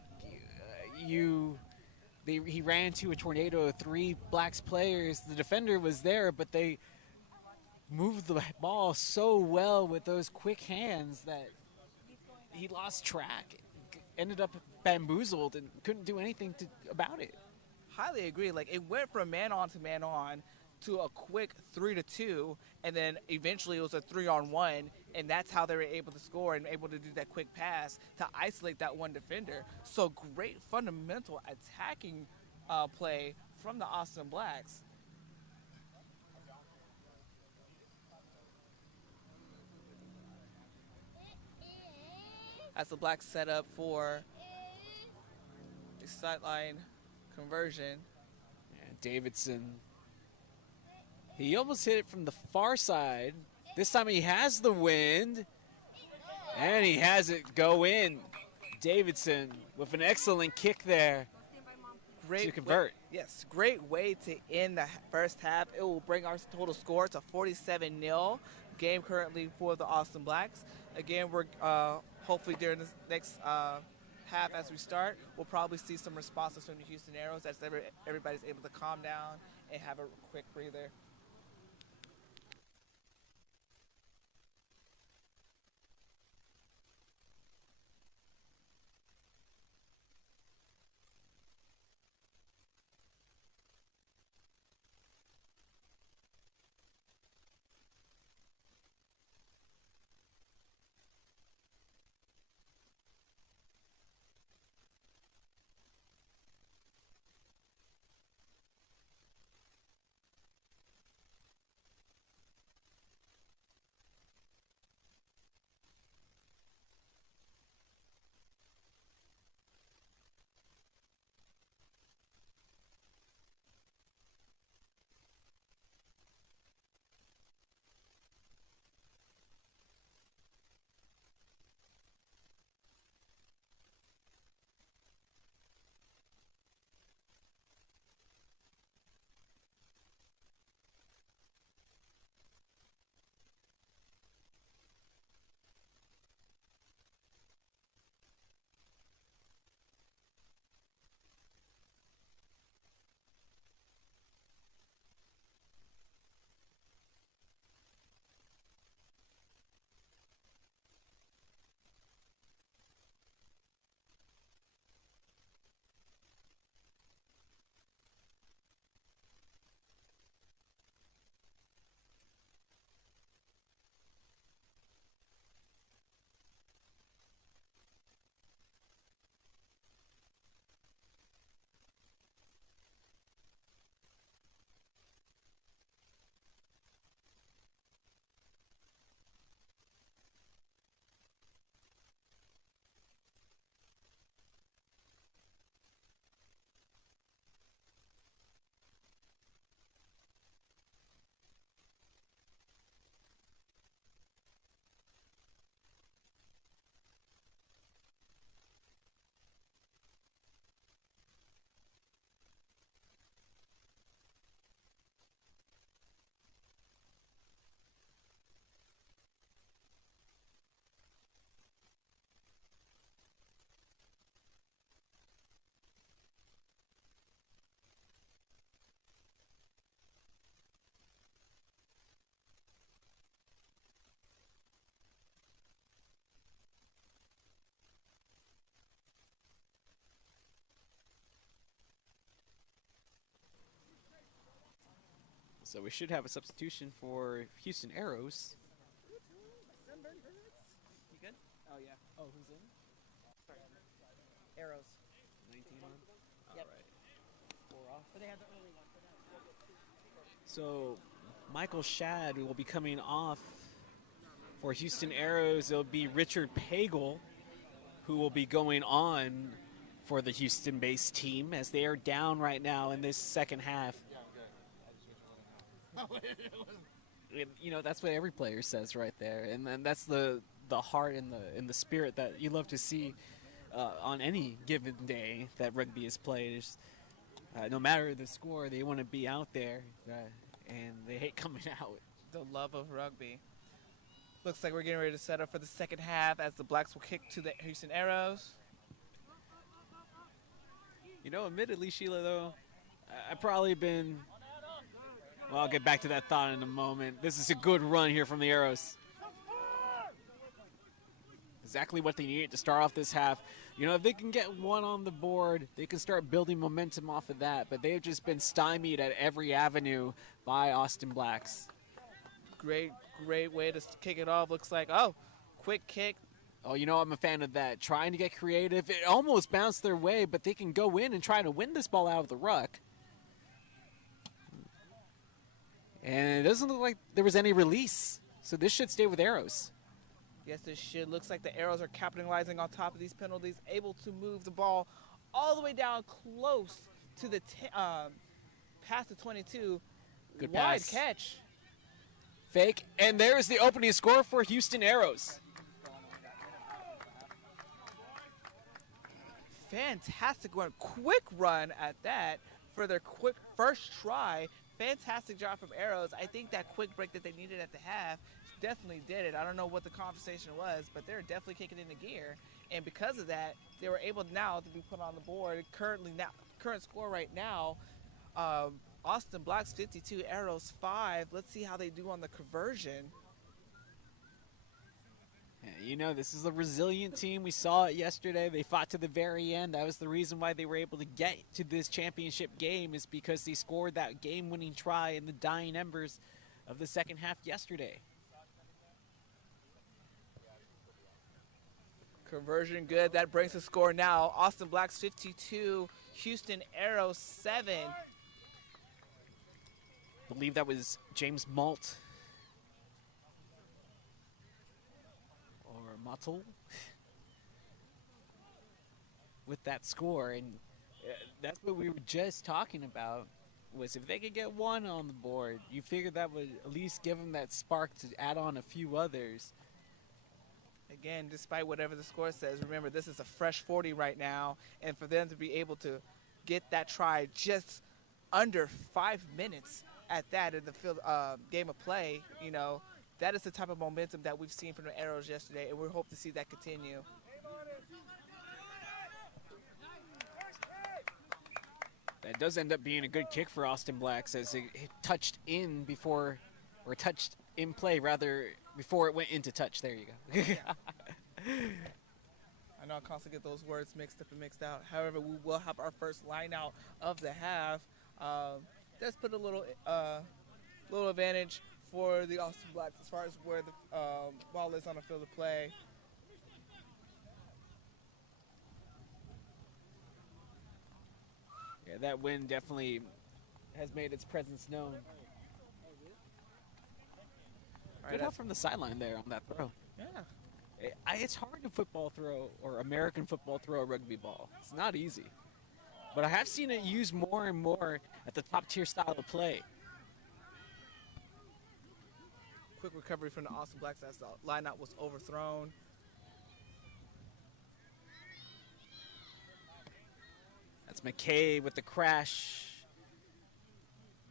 He ran to a tornado of 3 Blacks players. The defender was there, but they moved the ball so well with those quick hands that he lost track, ended up bamboozled, and couldn't do anything about it. Highly agree. Like, it went from man-on to a quick 3-2, and then eventually it was a 3-on-1, and that's how they were able to score and able to do that quick pass to isolate that one defender. So great fundamental attacking play from the Austin Blacks. As the Blacks set up for a sideline conversion. Yeah, Davidson. He almost hit it from the far side. This time he has the wind, and he has it go in. Davidson with an excellent kick there to convert. Yes, great way to end the first half. It will bring our total score to 47-0. Game currently for the Austin Blacks. Again, we're hopefully during this next half as we start, we'll probably see some responses from the Houston Aeros as everybody's able to calm down and have a quick breather. So we should have a substitution for Houston Arrows. You good? Oh, yeah. Oh, who's in? Arrows. 19 on? Yep. All right. 4 off. But they have the early one. So Michael Shad will be coming off for Houston Arrows. It'll be Richard Pagel who will be going on for the Houston-based team as they are down right now in this second half. You know, that's what every player says right there, and that's the heart and the spirit that you love to see on any given day that rugby is played. No matter the score, they want to be out there, and they hate coming out. The love of rugby. Looks like we're getting ready to set up for the second half as the Blacks will kick to the Houston Arrows. You know, admittedly, Sheila, though, I've probably been... Well, I'll get back to that thought in a moment. This is a good run here from the Arrows. Exactly what they needed to start off this half. You know, if they can get one on the board, they can start building momentum off of that. But they've just been stymied at every avenue by Austin Blacks. Great way to kick it off. Looks like, oh, quick kick. Oh, you know, I'm a fan of that. Trying to get creative. It almost bounced their way, but they can go in and try to win this ball out of the ruck. And it doesn't look like there was any release. So this should stay with Arrows. Yes, it should. Looks like the Arrows are capitalizing on top of these penalties, able to move the ball all the way down close to the past the 22. Good Wide pass. catch. Fake, and there's the opening score for Houston Arrows. Fantastic run. Quick run at that for their quick first try. Fantastic job from Arrows. I think that quick break that they needed at the half definitely did it. I don't know what the conversation was, but they're definitely kicking into gear. And because of that, they were able now to be put on the board. Current score right now, Austin Blacks 52, Arrows 5. Let's see how they do on the conversion. You know, this is a resilient team. We saw it yesterday. They fought to the very end. That was the reason why they were able to get to this championship game, is because they scored that game-winning try in the dying embers of the second half yesterday. Conversion good. That brings the score now. Austin Blacks 52, Houston Arrows 7. I believe that was James Malt. Or Muttle. With that score. And that's what we were just talking about, was if they could get one on the board, you figured that would at least give them that spark to add on a few others. Again, despite whatever the score says, remember this is a fresh 40 right now, and for them to be able to get that try just under 5 minutes at that in the field, game of play, you know, that is the type of momentum that we've seen from the Arrows yesterday, and we hope to see that continue. That does end up being a good kick for Austin Blacks, as it touched in before, or touched in play rather, before it went into touch. There you go. I know I constantly get those words mixed up and mixed out. However, we will have our first line out of the half. Let's put a little advantage for the Austin Blacks as far as where the ball is on the field of play. Yeah, that wind definitely has made its presence known. Good help from the sideline there on that throw. Yeah. It's hard to football throw, or American football throw, a rugby ball. It's not easy. But I have seen it used more and more at the top tier style of play. Quick recovery from the Austin Blacks as the lineout was overthrown. That's McKay with the crash.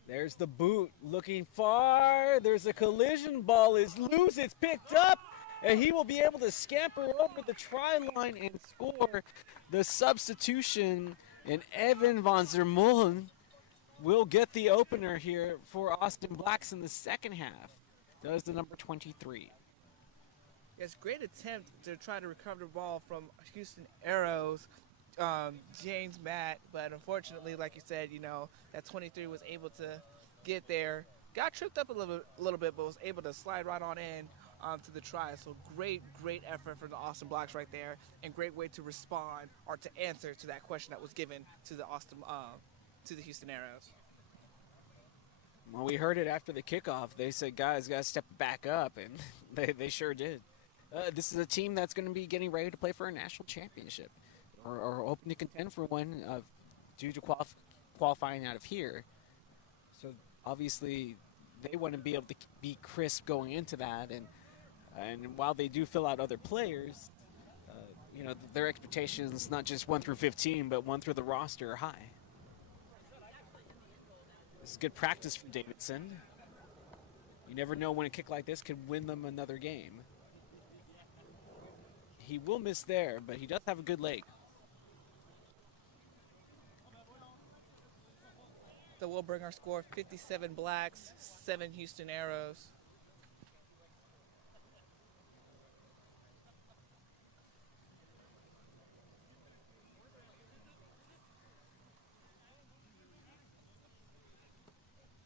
There's the boot looking far. There's a collision. Ball is loose. It's picked up. And he will be able to scamper over the try line and score. The substitution, and Evan van der Mullen will get the opener here for Austin Blacks in the second half. Does the number 23. Yes, great attempt to try to recover the ball from Houston Arrows, James Matt, but unfortunately, like you said, you know, that 23 was able to get there, got tripped up a little bit, but was able to slide right on in to the try. So great effort from the Austin Blacks right there, and great way to respond or to answer to that question that was given to the Houston Aeros. Well, we heard it after the kickoff. They said, guys, got to step back up, and they sure did. This is a team that's going to be getting ready to play for a national championship or hoping to contend for one due to qualifying out of here. So obviously they want to be able to be crisp going into that. And while they do fill out other players, you know, their expectations, not just 1 through 15, but 1 through the roster are high. This is good practice for Davidson. You never know when a kick like this could win them another game. He will miss there, but he does have a good leg. So we'll bring our score 57 Blacks, 7 Houston Aeros.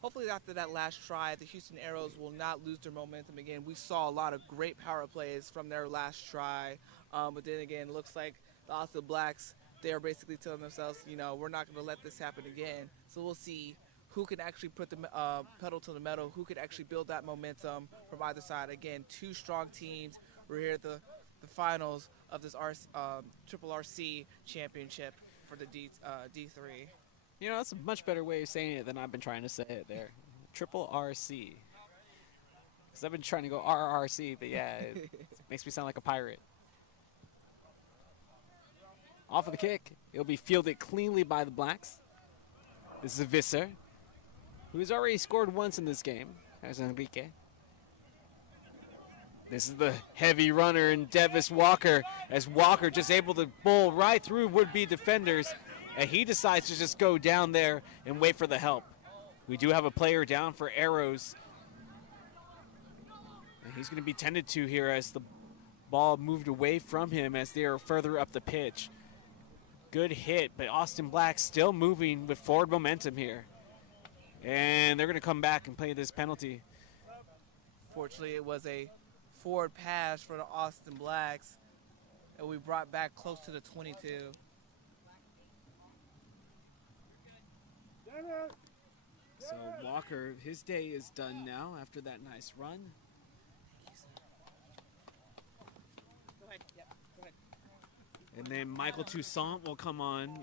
Hopefully after that last try, the Houston Aeros will not lose their momentum again. We saw a lot of great power plays from their last try. But then again, it looks like the Austin Blacks, they're basically telling themselves, you know, we're not going to let this happen again. So we'll see who can actually put the pedal to the metal, who can actually build that momentum from either side. Again, 2 strong teams. We're here at the finals of this RRRC championship for the D3. You know, that's a much better way of saying it than I've been trying to say it there. Triple RC. Because I've been trying to go RRRC, but yeah, it makes me sound like a pirate. Off of the kick. It'll be fielded cleanly by the Blacks. This is Visser, who's already scored once in this game. There's Enrique. This is the heavy runner in Devis Walker, as Walker just able to bowl right through would-be defenders. And he decides to just go down there and wait for the help. We do have a player down for Arrows. And he's going to be tended to here as the ball moved away from him as they are further up the pitch. Good hit, but Austin Black still moving with forward momentum here. And they're going to come back and play this penalty. Fortunately, it was a forward pass for the Austin Blacks, and we brought back close to the 22. So Walker, his day is done now after that nice run. Go ahead. Yeah, go ahead. And then Michael Toussaint will come on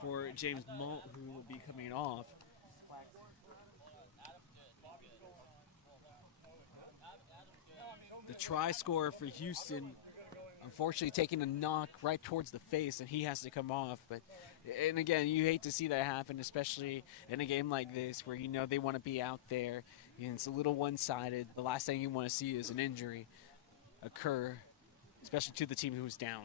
for James Malt, who will be coming off. The try scorer for Houston, unfortunately taking a knock right towards the face, and he has to come off. And again, you hate to see that happen, especially in a game like this where you know they want to be out there and it's a little one-sided. The last thing you want to see is an injury occur, especially to the team who's down.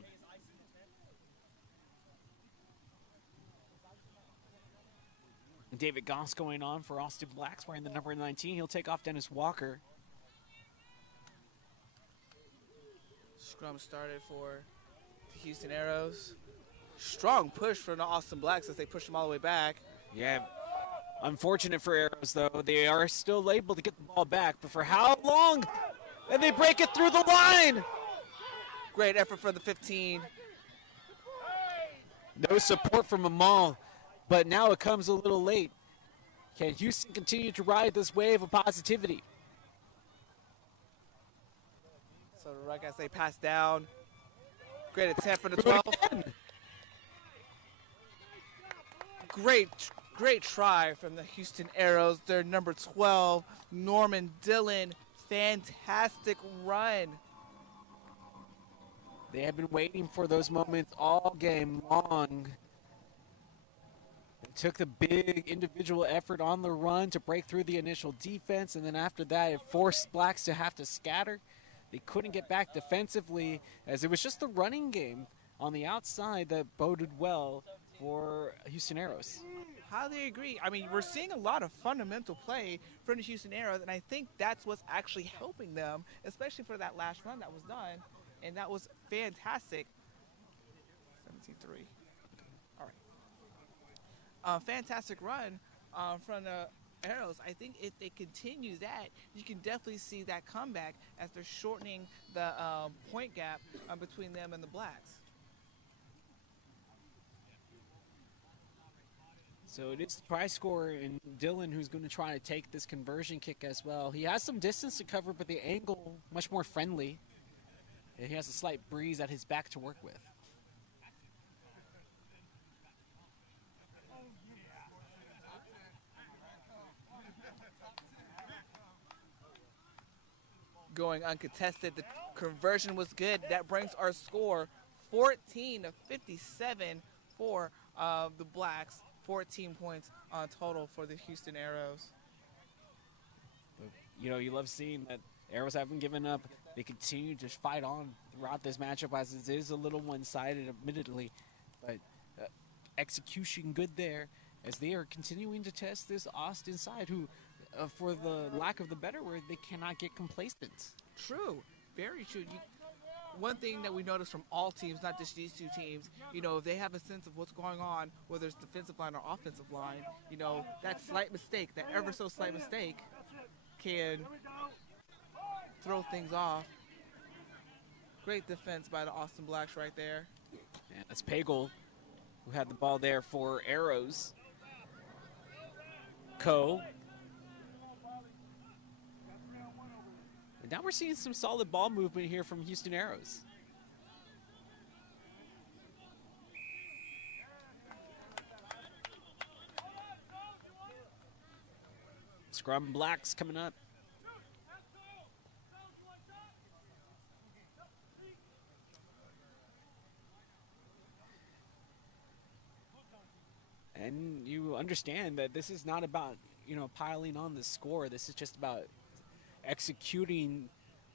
And David Goss going on for Austin Blacks, wearing the number 19. He'll take off Dennis Walker. Scrum started for the Houston Aeros. Strong push from the Austin Blacks as they push them all the way back. Yeah, unfortunate for Arrows, though. They are still able to get the ball back, but for how long? And they break it through the line. Great effort for the 15. No support from Amal, but now it comes a little late. Can Houston continue to ride this wave of positivity? So, like I say, pass down. Great attempt for the 12. Great try from the Houston Aeros. Their number 12, Norman Dillon. Fantastic run. They have been waiting for those moments all game long. They took the big individual effort on the run to break through the initial defense, and then after that, it forced Blacks to have to scatter. They couldn't get back defensively, as it was just the running game on the outside that boded well for Houston Aeros. Highly agree. I mean, we're seeing a lot of fundamental play from the Houston Aeros, and I think that's what's actually helping them, especially for that last run that was done, and that was fantastic. 17-3. All right. Fantastic run from the Arrows, I think if they continue that, you can definitely see that comeback as they're shortening the point gap between them and the Blacks. So it is the prize scorer and Dylan who's going to try to take this conversion kick as well. He has some distance to cover, but the angle much more friendly. And he has a slight breeze at his back to work with. Going uncontested, the conversion was good. That brings our score 14-57 for the Blacks. 14 points on total for the Houston Arrows. You know, you love seeing that Arrows haven't given up. They continue to fight on throughout this matchup, as it is a little one-sided, admittedly, but execution good there as they are continuing to test this Austin side, who, for the lack of the better word, they cannot get complacent. True, very true. One thing that we notice from all teams, not just these two teams, you know, they have a sense of what's going on, whether it's defensive line or offensive line. You know, that slight mistake, that ever so slight mistake, can throw things off. Great defense by the Austin Blacks right there. Yeah, that's Pagel who had the ball there for Arrows. And now we're seeing some solid ball movement here from Houston Arrows. Scrum Blacks coming up. And you understand that this is not about, you know, piling on the score. This is just about executing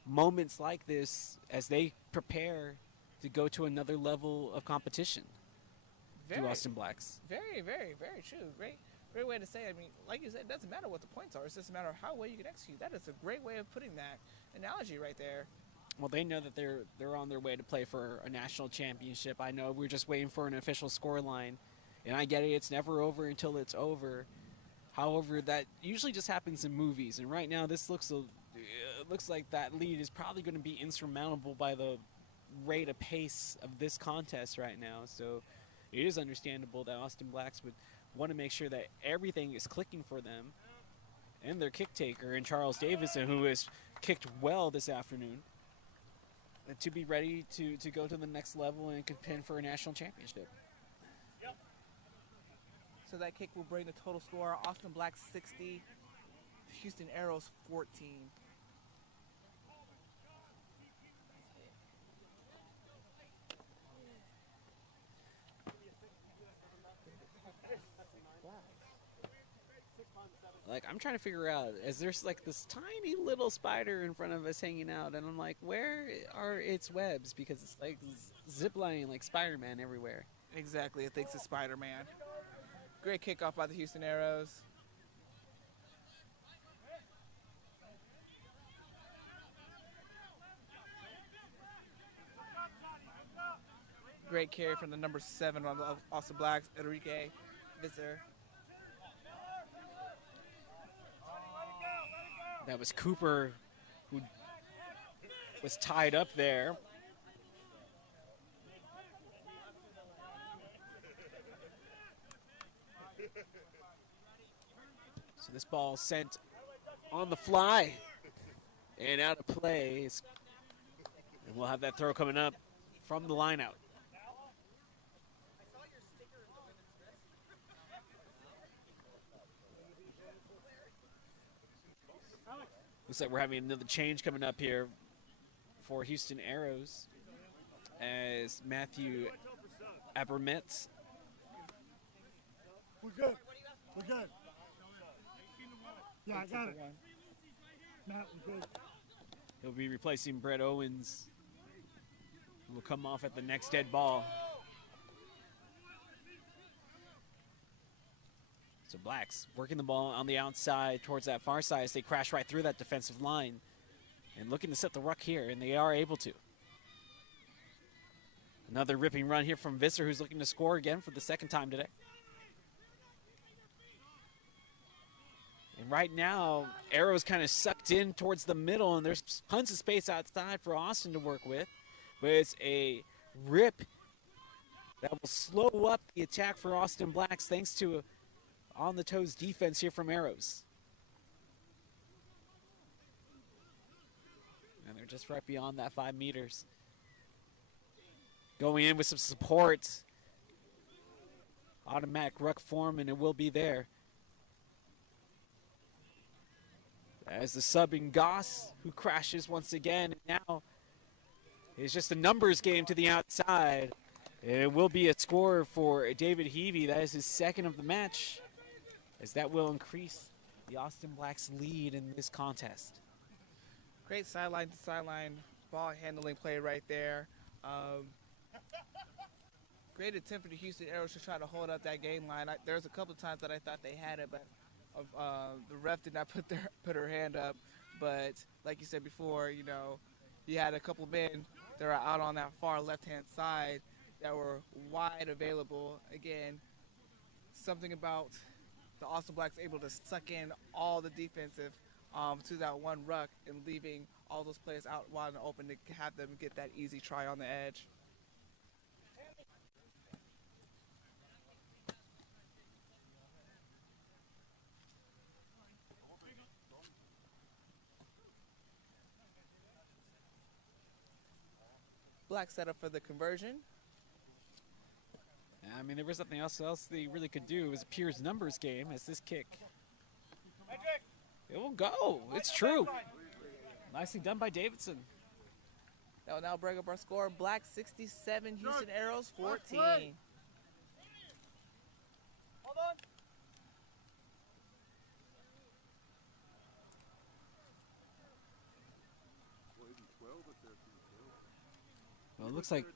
moments like this as they prepare to go to another level of competition. To Austin Blacks. Very, very, very true. Great way to say it. I mean, like you said, it doesn't matter what the points are. It's just a matter of how well you can execute. That is a great way of putting that analogy right there. Well, they know that they're on their way to play for a national championship. I know we're just waiting for an official score line. And I get it, it's never over until it's over. However, that usually just happens in movies. And right now, this looks like that lead is probably going to be insurmountable by the rate of pace of this contest right now. So it is understandable that Austin Blacks would want to make sure that everything is clicking for them. And their kick taker, and Charles Davison, who has kicked well this afternoon, to be ready to go to the next level and contend for a national championship. So that kick will bring the total score, Austin Blacks 60, Houston Arrows 14. Like, I'm trying to figure out, is there's like this tiny little spider in front of us hanging out, and I'm like, where are its webs? Because it's like ziplining like Spider-Man everywhere. Exactly, it thinks it's Spider-Man. Great kickoff by the Houston Arrows. Great carry from the number 7 on the Austin Blacks, Enrique Visser. That was Cooper who was tied up there. So this ball sent on the fly and out of play. And we'll have that throw coming up from the line out. Looks like we're having another change coming up here for Houston Arrows as Matthew Abermetz. We're good. We're good. Yeah, I got it. Matt, we're good. He'll be replacing Brett Owens, who will come off at the next dead ball. So Blacks working the ball on the outside towards that far side as they crash right through that defensive line and looking to set the ruck here, and they are able to. Another ripping run here from Visser, who's looking to score again for the second time today. And right now, Arrow's kind of sucked in towards the middle, and there's tons of space outside for Austin to work with. But it's a rip that will slow up the attack for Austin Blacks thanks to on-the-toes defense here from Arrows. And they're just right beyond that 5 meters. Going in with some support. Automatic ruck form, and it will be there. As the subbing Goss, who crashes once again. And now it's just a numbers game to the outside. It will be a score for David Heavey. That is his second of the match, as that will increase the Austin Blacks' lead in this contest. Great sideline to sideline ball handling play right there. Great attempt for the Houston Aeros to try to hold up that game line. There's a couple of times that I thought they had it, but the ref did not put her hand up. But like you said before, you know, you had a couple men that are out on that far left-hand side that were wide available. Again, something about the Austin Blacks able to suck in all the defensive to that one ruck and leaving all those players out wide and open to have them get that easy try on the edge. Black set up for the conversion. I mean, there was nothing else they really could do. It was a pure numbers game as this kick. It will go. It's true. Nicely done by Davidson. That will now bring up our score. Black 67, Houston Aeros 14. Hold on. Well, it looks like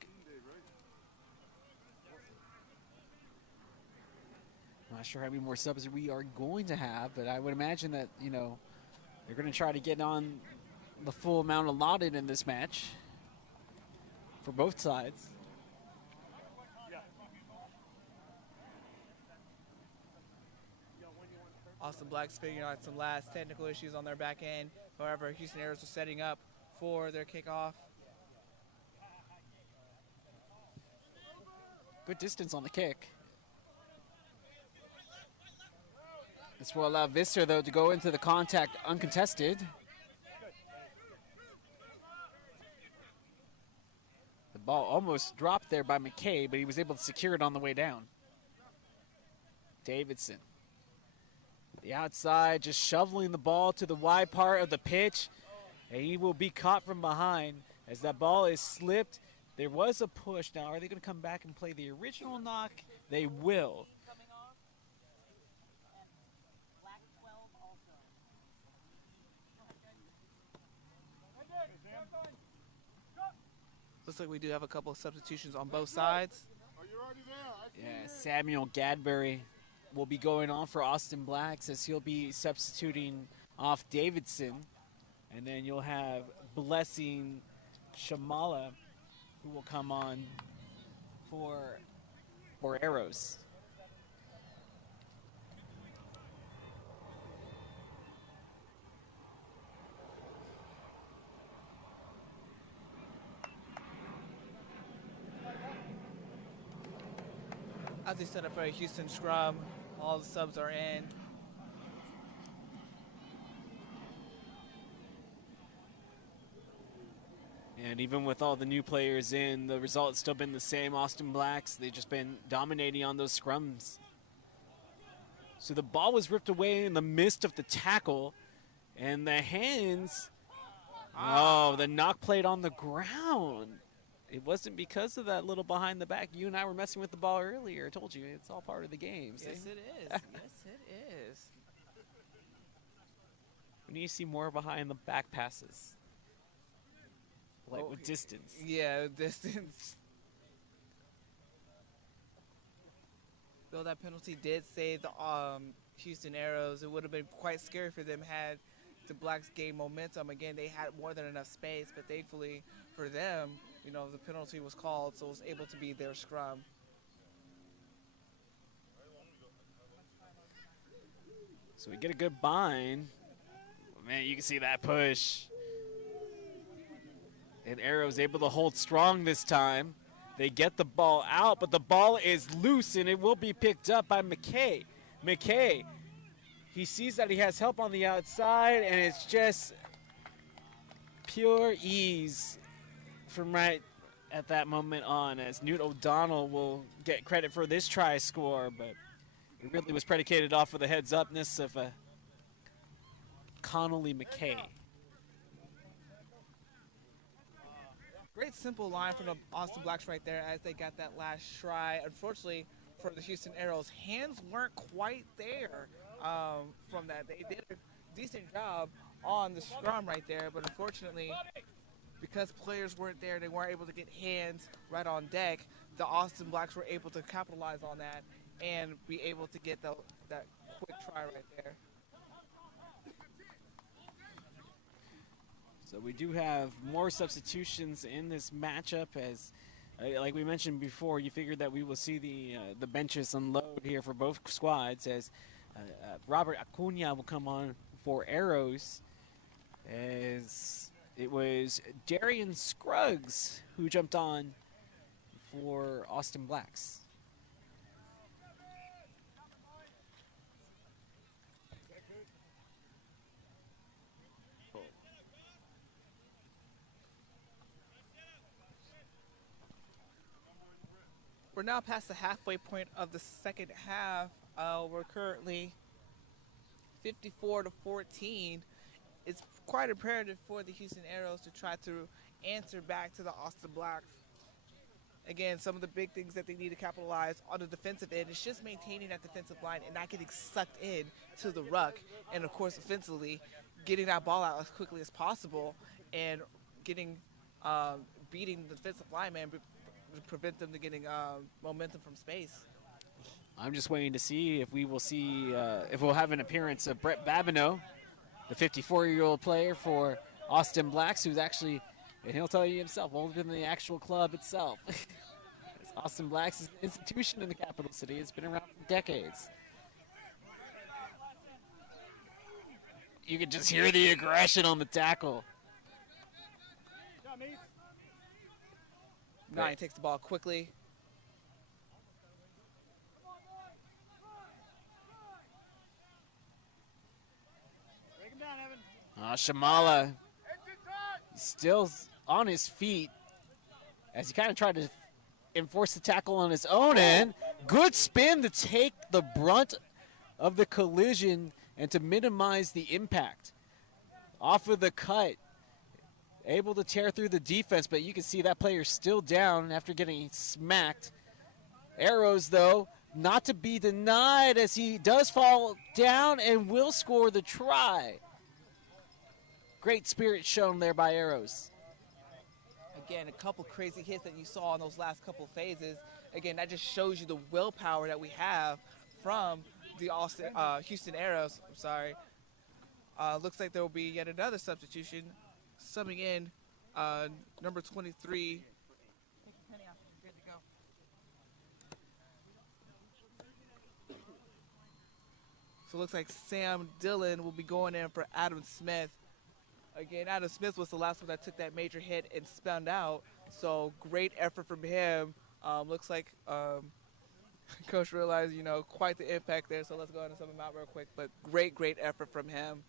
I'm not sure how many more subs we are going to have, but I would imagine that, you know, they're going to try to get on the full amount allotted in this match for both sides. Austin Blacks figuring out some last technical issues on their back end. However, Houston Aeros are setting up for their kickoff. Good distance on the kick. This will allow Visser, though, to go into the contact uncontested. The ball almost dropped there by McKay, but he was able to secure it on the way down. Davidson. The outside, just shoveling the ball to the wide part of the pitch, and he will be caught from behind as that ball is slipped. There was a push. Now, are they going to come back and play the original knock? They will. Looks like we do have a couple of substitutions on both sides. Yeah, Samuel Gadbury will be going on for Austin Blacks as he'll be substituting off Davidson. And then you'll have Blessing Shamala, who will come on for Arrows. As they set up for a Houston scrum, all the subs are in. And even with all the new players in, the result's still been the same. Austin Blacks, they've just been dominating on those scrums. So the ball was ripped away in the midst of the tackle, and the hands, oh, the knock played on the ground. It wasn't because of that little behind the back. You and I were messing with the ball earlier. I told you, it's all part of the game. Yes, it is. Yes, it is. We need to see more behind the back passes. Like with distance. Yeah, distance. Though that penalty did save the Houston Aeros, it would have been quite scary for them had the Blacks gain momentum. Again, they had more than enough space, but thankfully for them, you know, the penalty was called, so it was able to be their scrum. So we get a good bind. Man, you can see that push. And Arrow's able to hold strong this time. They get the ball out, but the ball is loose, and it will be picked up by McKay. McKay, he sees that he has help on the outside, and it's just pure ease from right at that moment on, as Newt O'Donnell will get credit for this try score, but it really was predicated off of the heads-upness of Connolly McKay. Great simple line from the Austin Blacks right there as they got that last try. Unfortunately for the Houston Aeros, hands weren't quite there from that. They did a decent job on the scrum right there, but unfortunately, because players weren't there, they weren't able to get hands right on deck. The Austin Blacks were able to capitalize on that and be able to get that quick try right there. So we do have more substitutions in this matchup, as like we mentioned before, you figured that we will see the benches unload here for both squads, as Robert Acuna will come on for Arrows, as it was Darian Scruggs who jumped on for Austin Blacks. We're now past the halfway point of the second half. We're currently 54-14. It's quite imperative for the Houston Aeros to try to answer back to the Austin Blacks. Again, some of the big things that they need to capitalize on the defensive end is just maintaining that defensive line and not getting sucked in to the ruck. And of course, offensively, getting that ball out as quickly as possible and getting beating the defensive lineman to prevent them to getting momentum from space. I'm just waiting to see if we will see if we'll have an appearance of Brett Babineau, the 54-year-old player for Austin Blacks, who's actually, and he'll tell you himself, older than the actual club itself. Austin Blacks is an institution in the capital city. It's been around for decades. You can just hear the aggression on the tackle. Nine takes the ball quickly. Shamala still on his feet as he kind of tried to enforce the tackle on his own end. Good spin to take the brunt of the collision and to minimize the impact. Off of the cut, able to tear through the defense, but you can see that player still down after getting smacked. Arrows, though, not to be denied as he does fall down and will score the try. Great spirit shown there by Arrows. Again, a couple crazy hits that you saw in those last couple phases. Again, that just shows you the willpower that we have from the Houston Aeros. I'm sorry. Looks like there will be yet another substitution. Subbing in number 23. So it looks like Sam Dillon will be going in for Adam Smith. Again, Adam Smith was the last one that took that major hit and spun out. So great effort from him. Looks like Coach realized, quite the impact there. So let's go ahead and sub him out real quick. But great effort from him.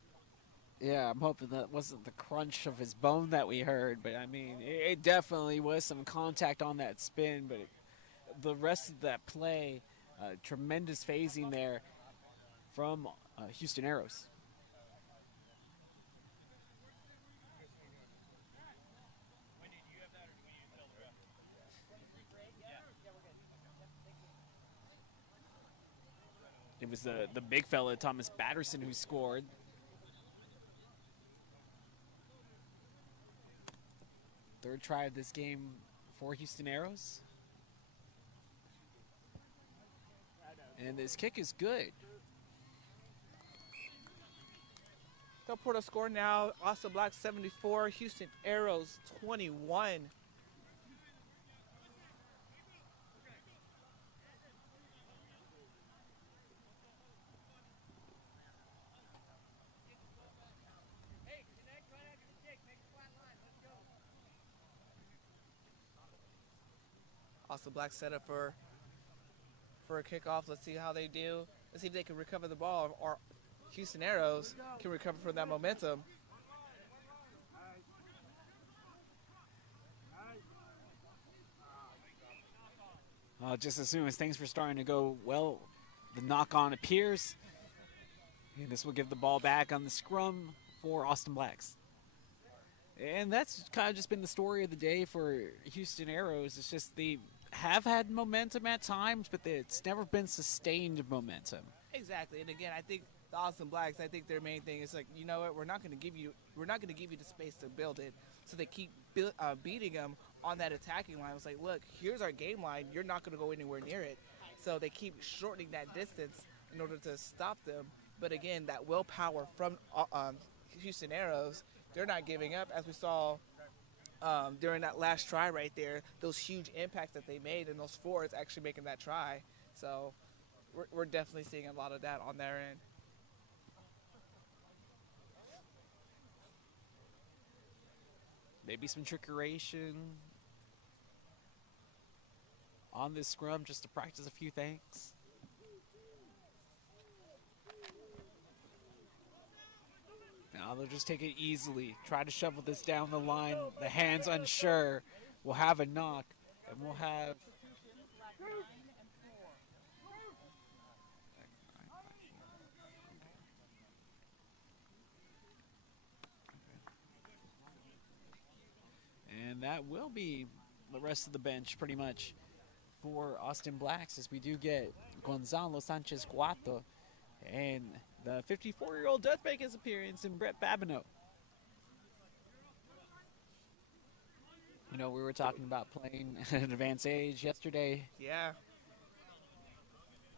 Yeah, I'm hoping that wasn't the crunch of his bone that we heard. But, I mean, it definitely was some contact on that spin. But the rest of that play, tremendous phasing there from Houston Aeros. It was the big fella, Thomas Batterson, who scored. Third try of this game for Houston Aeros. And this kick is good. Telporto score now. Austin Blacks 74, Houston Aeros 21. Austin Black set up for a kickoff. Let's see how they do. Let's see if they can recover the ball, or Houston Arrows can recover from that momentum. Just as soon as things were starting to go well, the knock-on appears. And this will give the ball back on the scrum for Austin Blacks. And that's kind of just been the story of the day for Houston Arrows. It's just they have had momentum at times, but it's never been sustained momentum. Exactly. And again, I think the Austin Blacks, I think their main thing is like, you know what, we're not going to give you the space to build it. So they keep beating them on that attacking line. It's like, look, here's our game line. You're not going to go anywhere near it. So they keep shortening that distance in order to stop them. But again, that willpower from Houston Arrows, they're not giving up, as we saw during that last try right there, those huge impacts that they made, and those forwards actually making that try. So we're definitely seeing a lot of that on their end. Maybe some trickeration on this scrum just to practice a few things. Now they'll just take it easily. Try to shovel this down the line. The hands unsure. We'll have a knock, and we'll have... And that will be the rest of the bench pretty much for Austin Blacks, as we do get Gonzalo Sanchez Guato and the 54-year-old does make his appearance in Brett Babineau. You know, we were talking about playing at an advanced age yesterday. Yeah.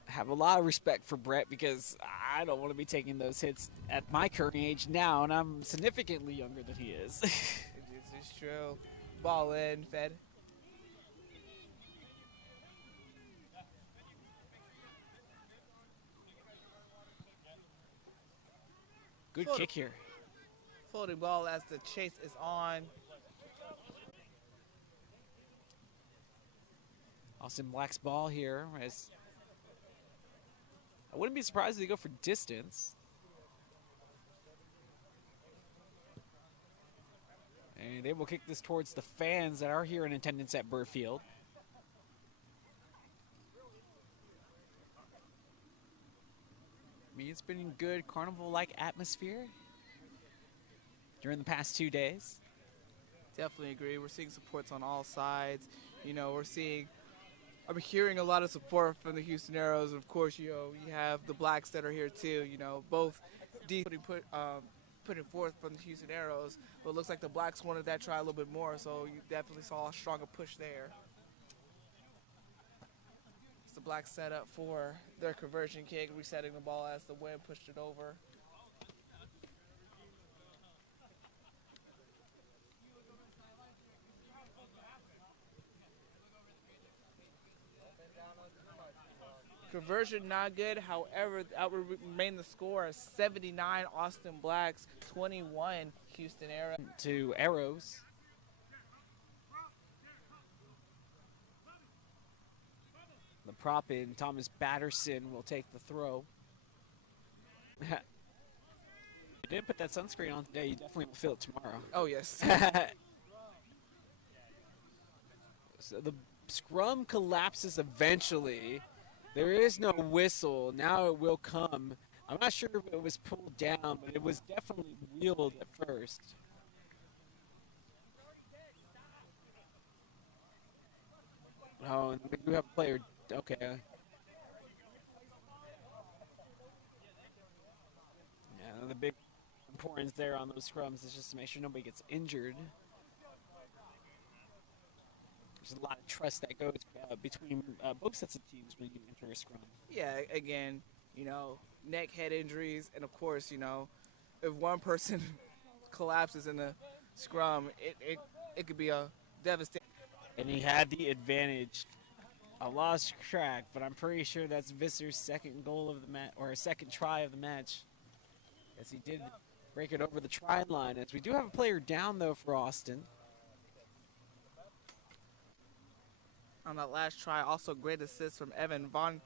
I have a lot of respect for Brett because I don't want to be taking those hits at my current age now, and I'm significantly younger than he is. It's true. Ball in, fed. Good kick here. Floating ball as the chase is on. Austin Black's ball here. As I wouldn't be surprised if they go for distance. And they will kick this towards the fans that are here in attendance at Burfield. I mean, it's been a good carnival-like atmosphere during the past 2 days. Definitely agree. We're seeing supports on all sides. You know, I'm hearing a lot of support from the Houston Arrows. Of course, you know, you have the Blacks that are here too. You know, both putting forth from the Houston Arrows, but it looks like the Blacks wanted that try a little bit more, so you definitely saw a stronger push there. It's the Blacks set up for their conversion kick, resetting the ball as the wind pushed it over. Conversion not good. However, that would remain the score of 79 Austin Blacks, 21 Houston Arrows. To Arrows. The prop in, Thomas Batterson will take the throw. You didn't put that sunscreen on today. You definitely will feel it tomorrow. Oh, yes. So the scrum collapses eventually. There is no whistle. Now it will come. I'm not sure if it was pulled down, but it was definitely wheeled at first. Oh, and we do have a player. Okay. Yeah, the big importance there on those scrums is just to make sure nobody gets injured. There's a lot of trust that goes between both sets of teams when you enter a scrum. Yeah, again, you know, neck, head injuries, and of course, you know, if one person collapses in the scrum, it could be a devastating. And he had the advantage. I lost track, but I'm pretty sure that's Visser's second goal of the match, or second try of the match, as he did break it over the try line. As we do have a player down though for Austin. on that last try. Also, great assist from Evan von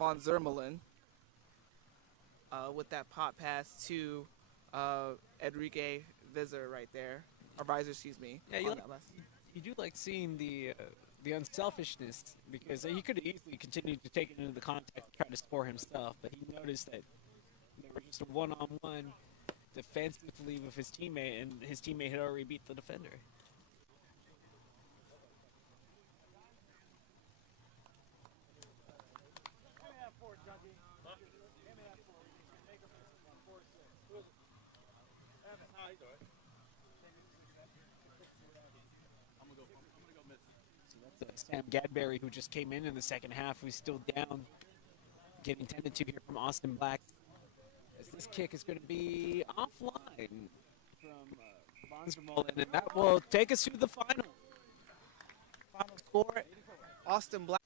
Zermelen with that pop pass to Enrique Visor right there. Or Visor, excuse me. Yeah, on that last. you do like seeing the unselfishness, because he could have easily continued to take it into the contact and try to score himself, but he noticed that there was just a one-on-one defensively with his teammate, and his teammate had already beat the defender. So that's Sam Gadberry, who just came in the second half, who's still down, getting tended to here from Austin Black. As this kick is going to be offline from Von Zermelen, and that will take us to the final. Final score, Austin Black.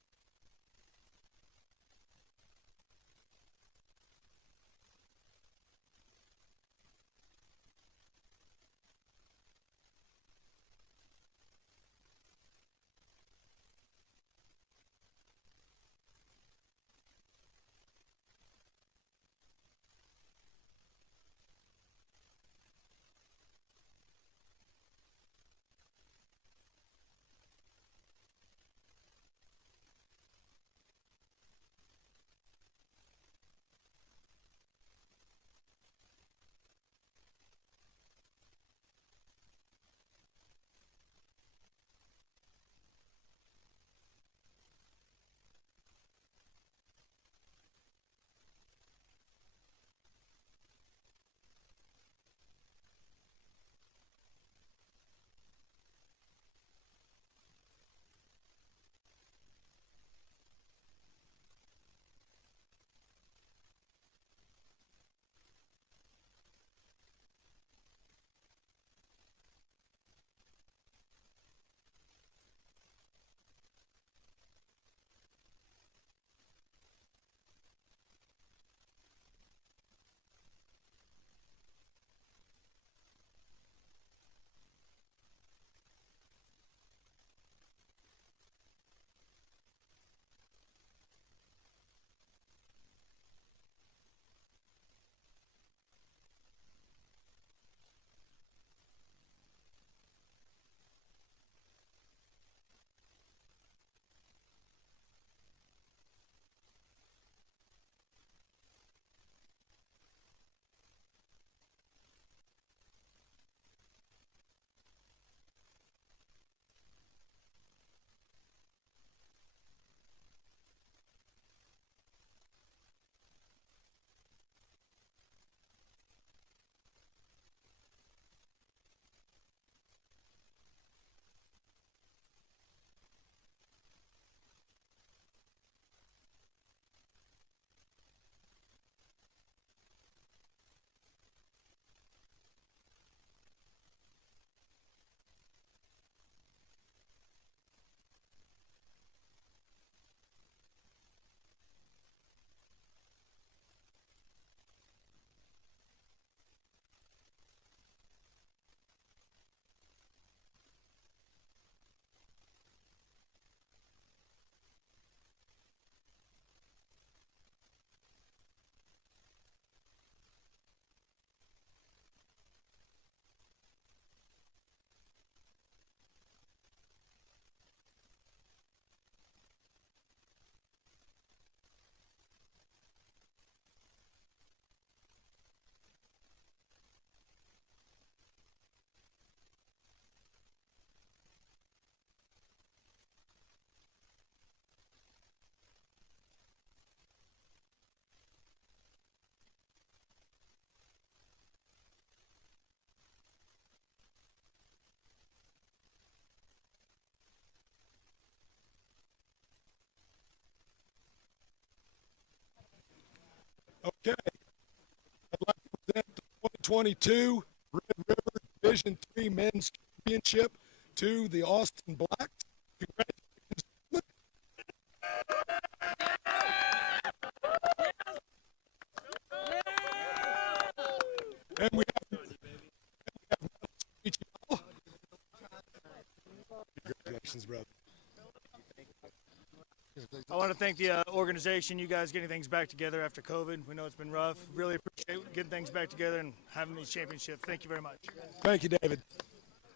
Okay. I'd like to present the 2022 Red River Division III Men's Championship to the Austin Blacks. Congratulations. And we have each y'all. Congratulations, brother. want to thank the organization, you guys getting things back together after COVID. We know it's been rough. Really appreciate getting things back together and having these championships. Thank you very much. Thank you, David.